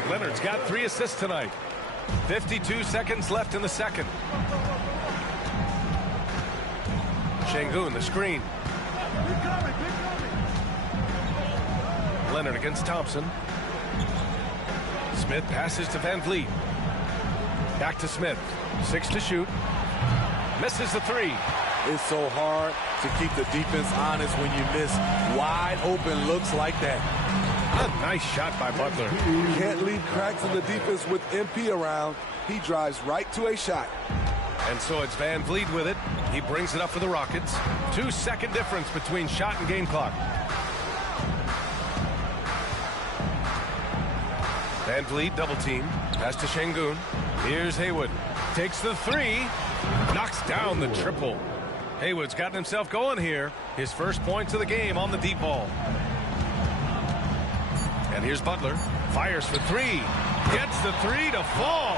Leonard's got 3 assists tonight. 52 seconds left in the second. Şengün, the screen. Leonard against Thompson. Smith passes to Van Vliet. Back to Smith. 6 to shoot. Misses the 3. It's so hard to keep the defense honest when you miss wide open looks like that. A nice shot by Butler. Can't leave cracks in the defense with MP around. He drives right to a shot. And so it's Van Vliet with it. He brings it up for the Rockets. 2-second difference between shot and game clock. Van Vliet double team. Pass to Şengün. Here's Haywood. Takes the 3. Knocks down the triple. Haywood's gotten himself going here. His first points of the game on the deep ball. And here's Butler. Fires for 3. Gets the 3 to fall.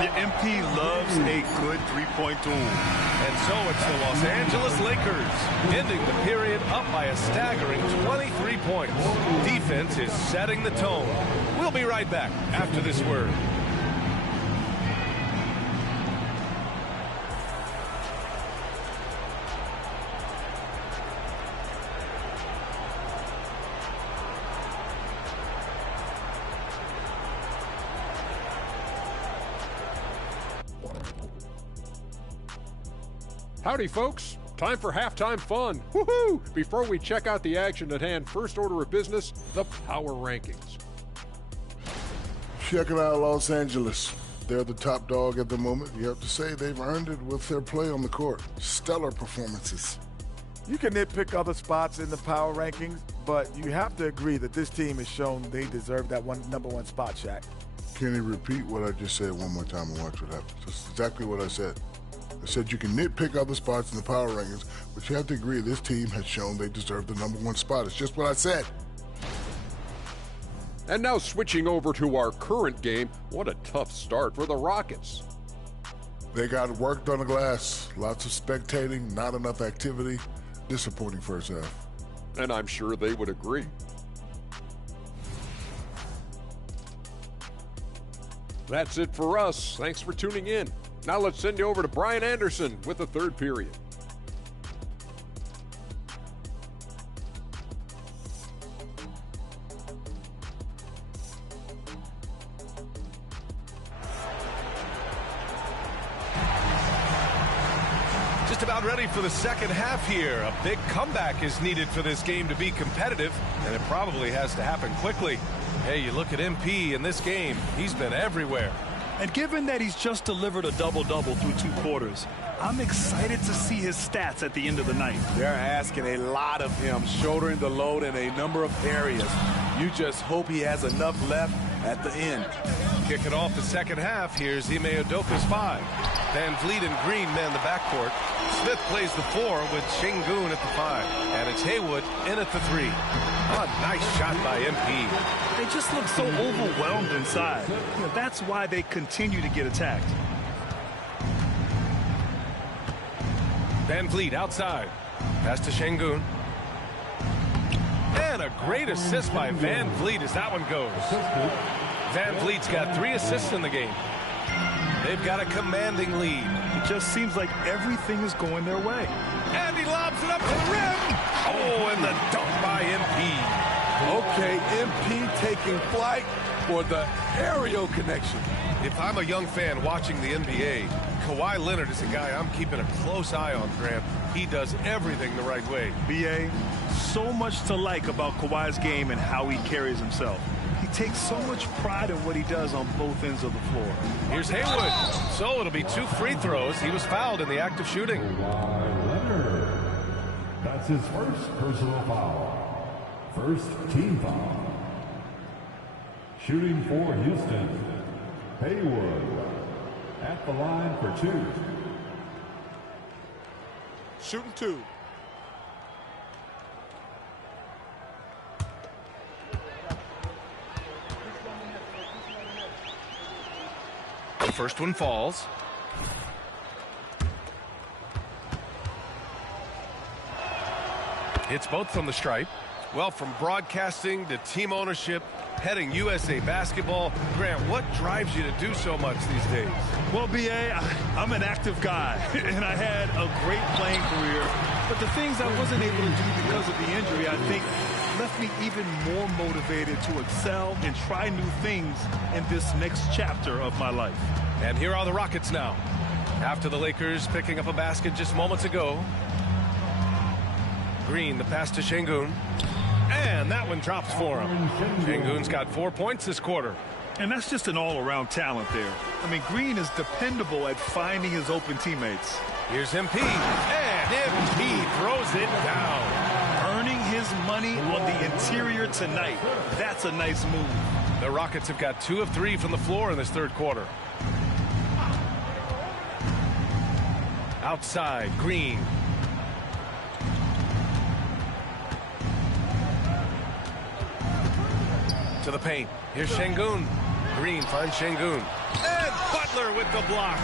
The MP loves a good three-point duel. And so it's the Los Angeles Lakers ending the period up by a staggering 23 points. Defense is setting the tone. We'll be right back after this word. Howdy, folks. Time for halftime fun. Woohoo! Before we check out the action at hand, first order of business, the power rankings. Check it out, Los Angeles. They're the top dog at the moment. You have to say they've earned it with their play on the court. Stellar performances. You can nitpick other spots in the power rankings, but you have to agree that this team has shown they deserve that number one spot, Shaq. Can you repeat what I just said one more time and watch what happens? That's exactly what I said. I said you can nitpick other spots in the power rankings, but you have to agree this team has shown they deserve the number one spot. It's just what I said. And now switching over to our current game, what a tough start for the Rockets. They got worked on the glass. Lots of spectating, not enough activity. Disappointing first half. And I'm sure they would agree. That's it for us. Thanks for tuning in. Now let's send you over to Brian Anderson with the third period. Just about ready for the second half here. A big comeback is needed for this game to be competitive, and it probably has to happen quickly. Hey, you look at MP in this game, he's been everywhere. And given that he's just delivered a double-double through 2 quarters, I'm excited to see his stats at the end of the night. They're asking a lot of him, shouldering the load in a number of areas. You just hope he has enough left at the end. Kicking off the second half, here's HWLRADIO.COM. Van Vliet and Green man the backcourt. Smith plays the 4 with Şengün at the 5. And it's Haywood in at the 3. A nice shot by MP. They just look so overwhelmed inside. That's why they continue to get attacked. Van Vliet outside. Pass to Şengün. And a great assist by Van Vliet as that one goes. Van Vliet's got 3 assists in the game. They've got a commanding lead. It just seems like everything is going their way. And he lobs it up to the rim. Oh, and the dunk by MP. Okay, MP taking flight for the aerial connection. If I'm a young fan watching the NBA, Kawhi Leonard is a guy I'm keeping a close eye on, Grant. He does everything the right way. BA, so much to like about Kawhi's game and how he carries himself. He takes so much pride in what he does on both ends of the floor. Here's Haywood. So it'll be 2 free throws. He was fouled in the act of shooting. Kawhi Leonard. That's his first personal foul. First team foul. Shooting for Houston, Haywood at the line for 2. Shooting 2. The first one falls. Hits both from the stripe. Well, from broadcasting to team ownership, heading USA Basketball, Grant, what drives you to do so much these days? Well, BA, I'm an active guy, and I had a great playing career, but the things I wasn't able to do because of the injury, I think, left me even more motivated to excel and try new things in this next chapter of my life. And here are the Rockets now. After the Lakers picking up a basket just moments ago. Green, the pass to Şengün. And that one drops for him. Şengün's got 4 points this quarter. And that's just an all-around talent there. I mean, Green is dependable at finding his open teammates. Here's MP. And MP throws it down. Earning his money on the interior tonight. That's a nice move. The Rockets have got 2 of 3 from the floor in this third quarter. Outside, Green. To the paint. Here's Şengün. Green finds Şengün. And Butler with the block.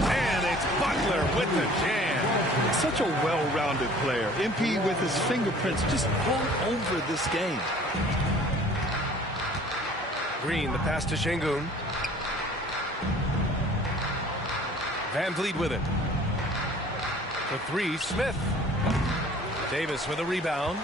And it's Butler with the jam. Such a well-rounded player. MP with his fingerprints just all over this game. Green, the pass to Şengün. Van Vliet with it. For 3, Smith. Davis with a rebound.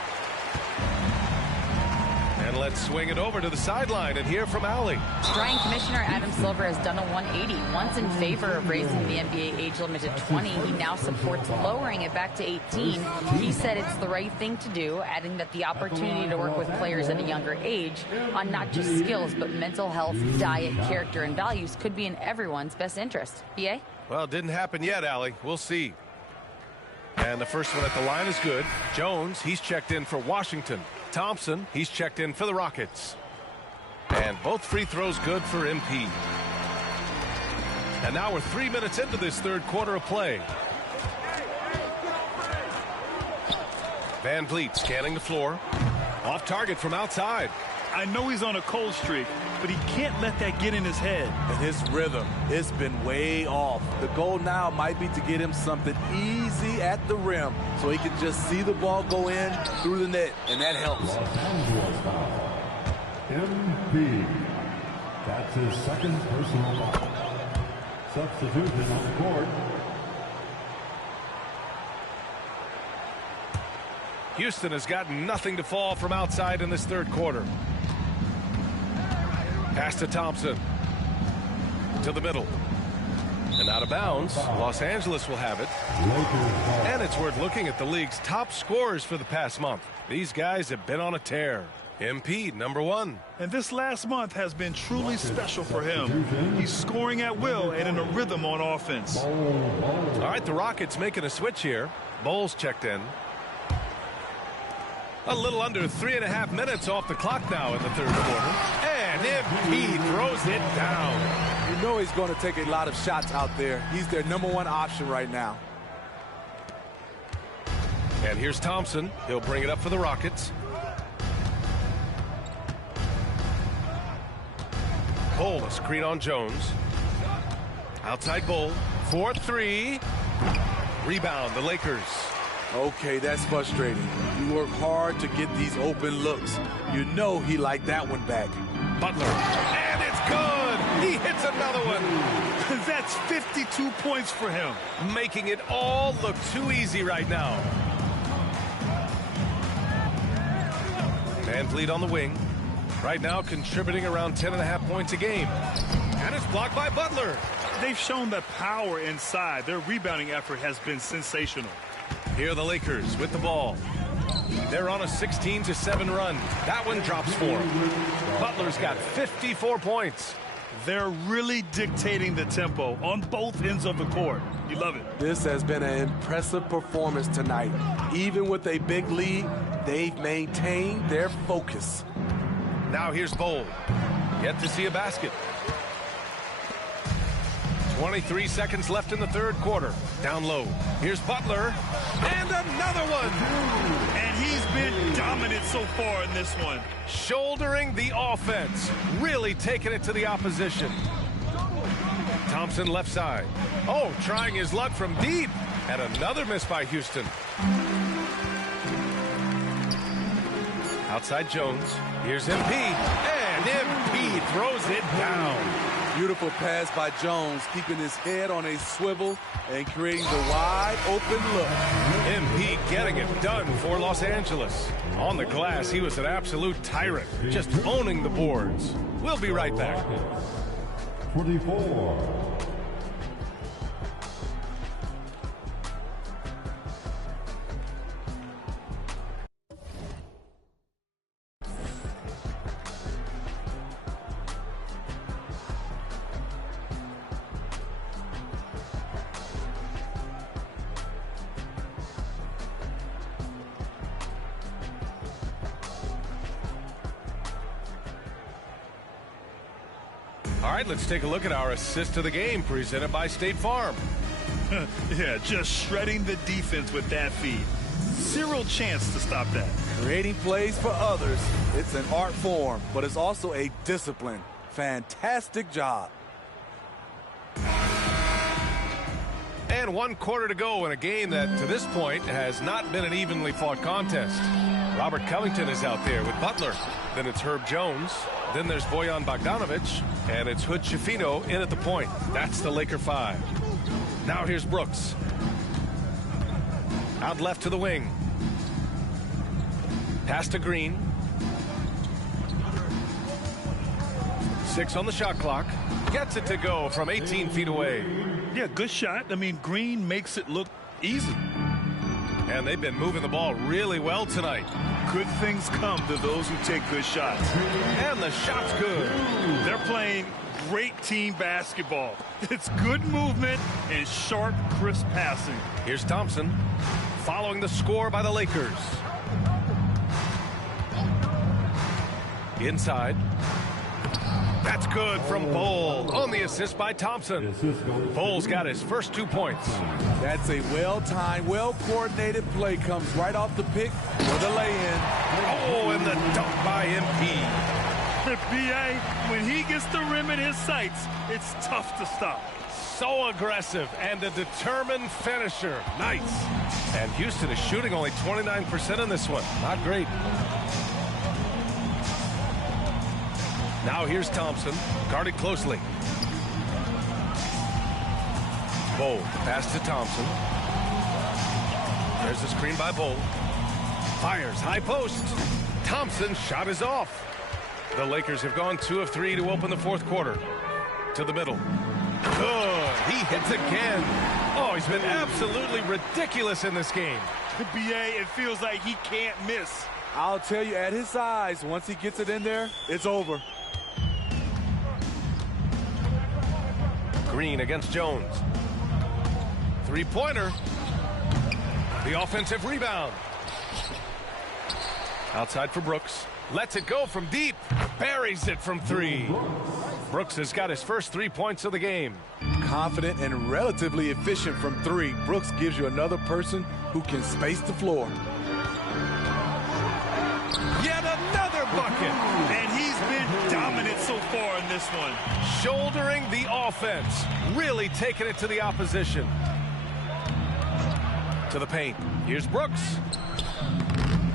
And let's swing it over to the sideline and hear from Allie. Drying Commissioner Adam Silver has done a 180. Once in favor of raising the NBA age limit to 20, he now supports lowering it back to 18. He said it's the right thing to do, adding that the opportunity to work with players at a younger age on not just skills, but mental health, diet, character, and values could be in everyone's best interest. BA? Well, it didn't happen yet, Allie. We'll see. And the first one at the line is good. Jones, he's checked in for Washington. Thompson, he's checked in for the Rockets. And both free throws good for MP. And now we're 3 minutes into this third quarter of play. Van Vliet scanning the floor. Off target from outside. I know he's on a cold streak, but he can't let that get in his head. And his rhythm, it's been way off. The goal now might be to get him something easy at the rim so he can just see the ball go in through the net, and that helps. Los Angeles foul. MP. That's his second personal foul. Substitution on the court. Houston has gotten nothing to fall from outside in this third quarter. Pass to Thompson. To the middle. And out of bounds. Los Angeles will have it. And it's worth looking at the league's top scorers for the past month. These guys have been on a tear. MP number 1. And this last month has been truly special for him. He's scoring at will and in a rhythm on offense. All right, the Rockets making a switch here. Bowles checked in. A little under 3.5 minutes off the clock now in the third quarter. And MP throws it down. You know he's going to take a lot of shots out there. He's their #1 option right now. And here's Thompson. He'll bring it up for the Rockets. Bol, a screen on Jones. Outside Bol. 4-3. Rebound, the Lakers. Okay, that's frustrating. You work hard to get these open looks. You know he liked that one back. Butler. And it's good. He hits another one. That's 52 points for him. Making it all look too easy right now. Van Vliet on the wing. Right now contributing around 10.5 points a game. And it's blocked by Butler. They've shown that power inside. Their rebounding effort has been sensational. Here are the Lakers with the ball. They're on a 16-7 run. That one drops for him. Butler's got 54 points. They're really dictating the tempo on both ends of the court. You love it. This has been an impressive performance tonight. Even with a big lead, they've maintained their focus. Now here's Bol. Yet to see a basket. 23 seconds left in the third quarter. Down low. Here's Butler. And another one. And he's been dominant so far in this one. Shouldering the offense. Really taking it to the opposition. Thompson left side. Oh, trying his luck from deep. And another miss by Houston. Outside Jones. Here's MP. And MP throws it down. Beautiful pass by Jones, keeping his head on a swivel and creating the wide open look. MP getting it done for Los Angeles. On the glass, he was an absolute tyrant, just owning the boards. We'll be right back. 24. All right, let's take a look at our assist of the game presented by State Farm. Yeah, just shredding the defense with that feed. Zero chance to stop that. Creating plays for others, it's an art form, but it's also a discipline. Fantastic job. And 1 quarter to go in a game that, to this point, has not been an evenly fought contest. Robert Covington is out there with Butler. Then it's Herb Jones. Then there's Bojan Bogdanovic. And it's Hood Schifino in at the point. That's the Laker 5. Now here's Brooks. Out left to the wing. Pass to Green. 6 on the shot clock. Gets it to go from 18 feet away. Yeah, good shot. I mean, Green makes it look easy. And they've been moving the ball really well tonight. Good things come to those who take good shots. And the shot's good. They're playing great team basketball. It's good movement and sharp, crisp passing. Here's Thompson following the score by the Lakers. Inside. That's good from Bol on the assist by Thompson. Bol's got his first 2 points. That's a well-timed, well-coordinated play. Comes right off the pick for the lay-in. Oh, and the dunk by MP. B.A., when he gets the rim in his sights, it's tough to stop. So aggressive and a determined finisher. Nice. And Houston is shooting only 29% in this one. Not great. Now here's Thompson, guarded closely. Bol, pass to Thompson. There's the screen by Bol. Fires, high post. Thompson's shot is off. The Lakers have gone 2 of 3 to open the fourth quarter. To the middle. Good, he hits again. Oh, he's been absolutely ridiculous in this game. B.A., it feels like he can't miss. I'll tell you, at his size, once he gets it in there, it's over. Green against Jones. Three-pointer. The offensive rebound. Outside for Brooks. Lets it go from deep. Buries it from three. Brooks has got his first 3 points of the game. Confident and relatively efficient from three. Brooks gives you another person who can space the floor. Yet another bucket. And he's been dominant so far in this one. Shouldering the offense. Really taking it to the opposition. To the paint. Here's Brooks.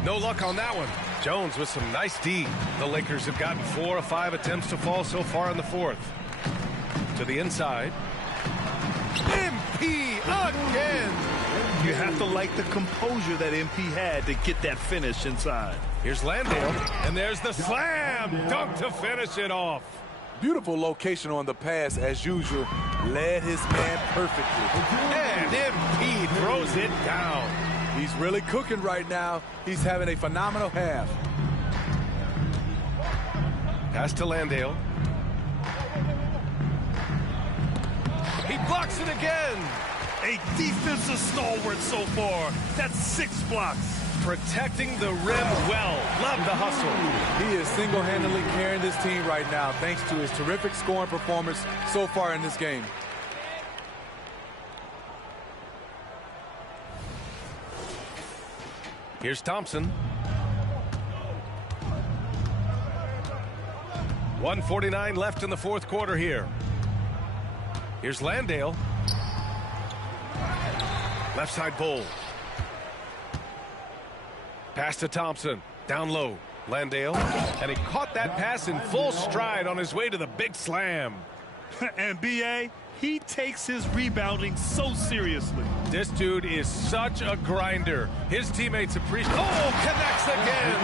No luck on that one. Jones with some nice D. The Lakers have gotten 4 of 5 attempts to fall so far in the fourth. To the inside. MP again. You have to like the composure that MP had to get that finish inside. Here's Landale, and there's the slam dunk to finish it off. Beautiful location on the pass, as usual. Led his man perfectly. And MP throws it down. He's really cooking right now. He's having a phenomenal half. Pass to Landale. He blocks it again. A defensive stalwart so far. That's 6 blocks. Protecting the rim well. Love the hustle. He is single-handedly carrying this team right now thanks to his terrific scoring performance so far in this game. Here's Thompson. 1:49 left in the fourth quarter here. Here's Landale. Left side Bull. Pass to Thompson. Down low. Landale. And he caught that pass in full stride on his way to the big slam. And B.A., he takes his rebounding so seriously. This dude is such a grinder. His teammates appreciate. Oh, connects again.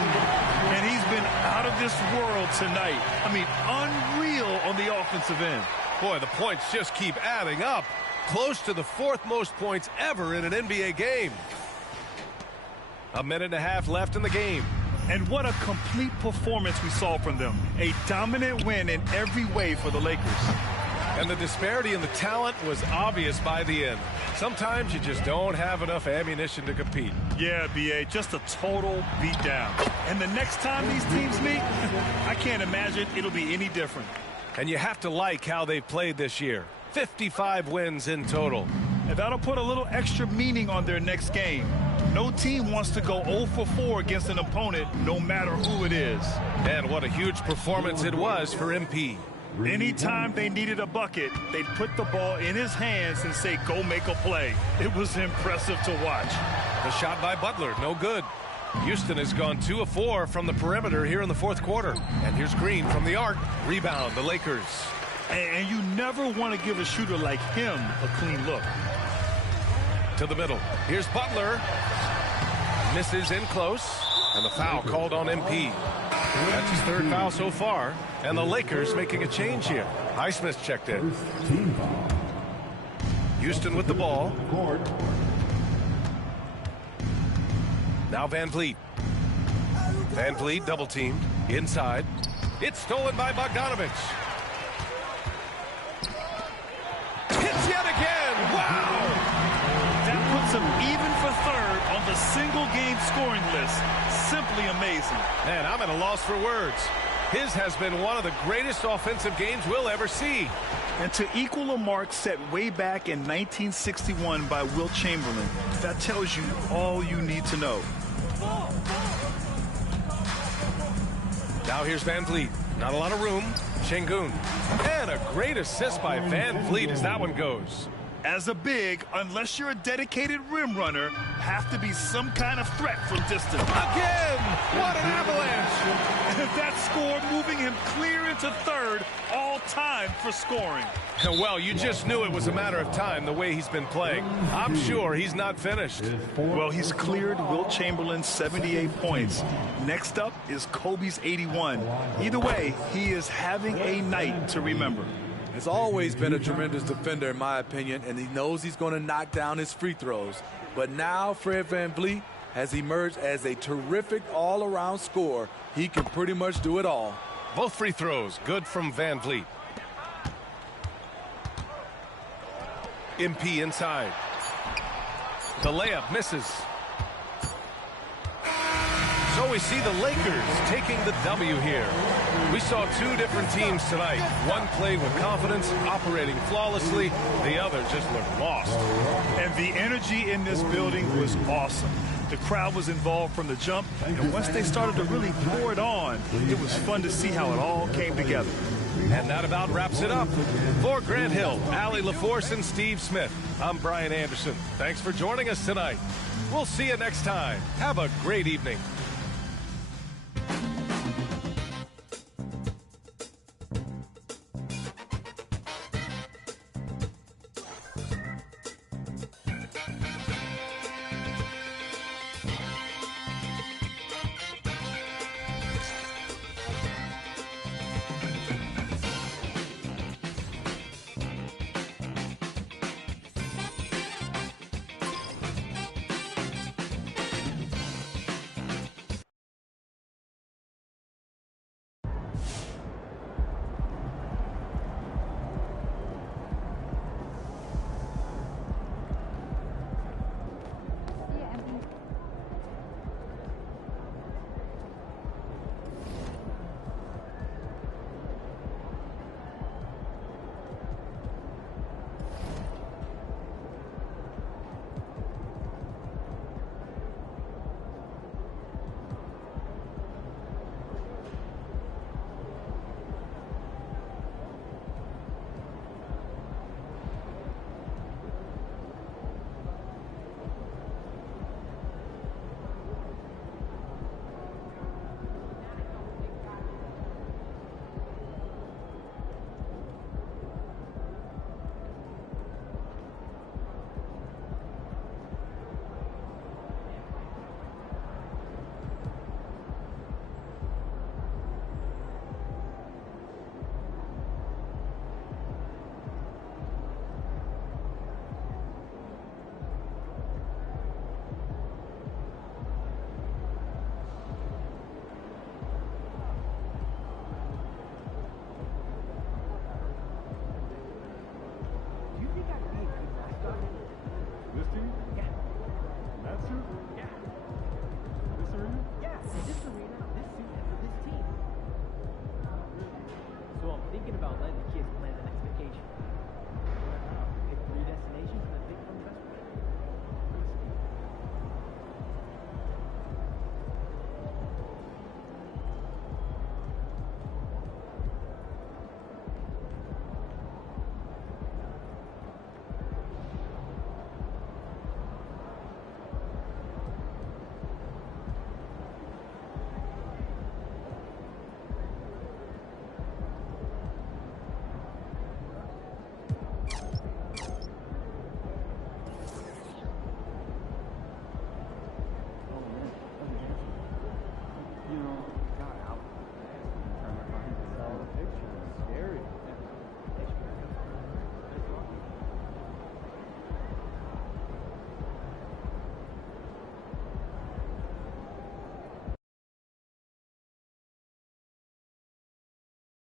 And he's been out of this world tonight. I mean, unreal on the offensive end. Boy, the points just keep adding up. Close to the 4th most points ever in an NBA game. A minute and a half left in the game. And what a complete performance we saw from them. A dominant win in every way for the Lakers. And the disparity in the talent was obvious by the end. Sometimes you just don't have enough ammunition to compete. Yeah, B.A., just a total beatdown. And the next time these teams meet, I can't imagine it'll be any different. And you have to like how they've played this year. 55 wins in total. And that'll put a little extra meaning on their next game. No team wants to go 0 for 4 against an opponent, no matter who it is. And what a huge performance it was for MP. Anytime they needed a bucket, they'd put the ball in his hands and say, go make a play. It was impressive to watch. The shot by Butler, no good. Houston has gone 2 of 4 from the perimeter here in the fourth quarter. And here's Green from the arc. Rebound, the Lakers. And you never want to give a shooter like him a clean look. To the middle. Here's Butler. Misses in close. And the foul called on MP. That's his 3rd foul so far. And the Lakers making a change here. Highsmith checked in. Houston with the ball. Now Van Vliet. Van Vliet double teamed. Inside. It's stolen by Bogdanovich. Hits yet again. Wow. That puts him even for 3rd on the single game scoring list. Simply amazing. Man, I'm at a loss for words. His has been one of the greatest offensive games we'll ever see. And to equal a mark set way back in 1961 by Wilt Chamberlain, that tells you all you need to know. Now here's Van Vliet. Not a lot of room. Şengün. And a great assist by Van Vliet as that one goes. As a big, unless you're a dedicated rim runner, have to be some kind of threat from distance. Again! What an avalanche! That score moving him clear into 3rd all time for scoring. Well, you just knew it was a matter of time the way he's been playing. I'm sure he's not finished. Well, he's cleared Wilt Chamberlain's 78 points. Next up is Kobe's 81. Either way, he is having a night to remember. Has always been a tremendous defender, in my opinion, and he knows he's going to knock down his free throws. But now Fred VanVleet has emerged as a terrific all-around scorer. He can pretty much do it all. Both free throws good from Van Vliet. MP inside. The layup misses. So we see the Lakers taking the W here. We saw two different teams tonight. One played with confidence, operating flawlessly. The other just looked lost. And the energy in this building was awesome. The crowd was involved from the jump, and once they started to really pour it on, it was fun to see how it all came together. And that about wraps it up. For Grant Hill, Allie LaForce, and Steve Smith, I'm Brian Anderson. Thanks for joining us tonight. We'll see you next time. Have a great evening. Thinking about letting the kids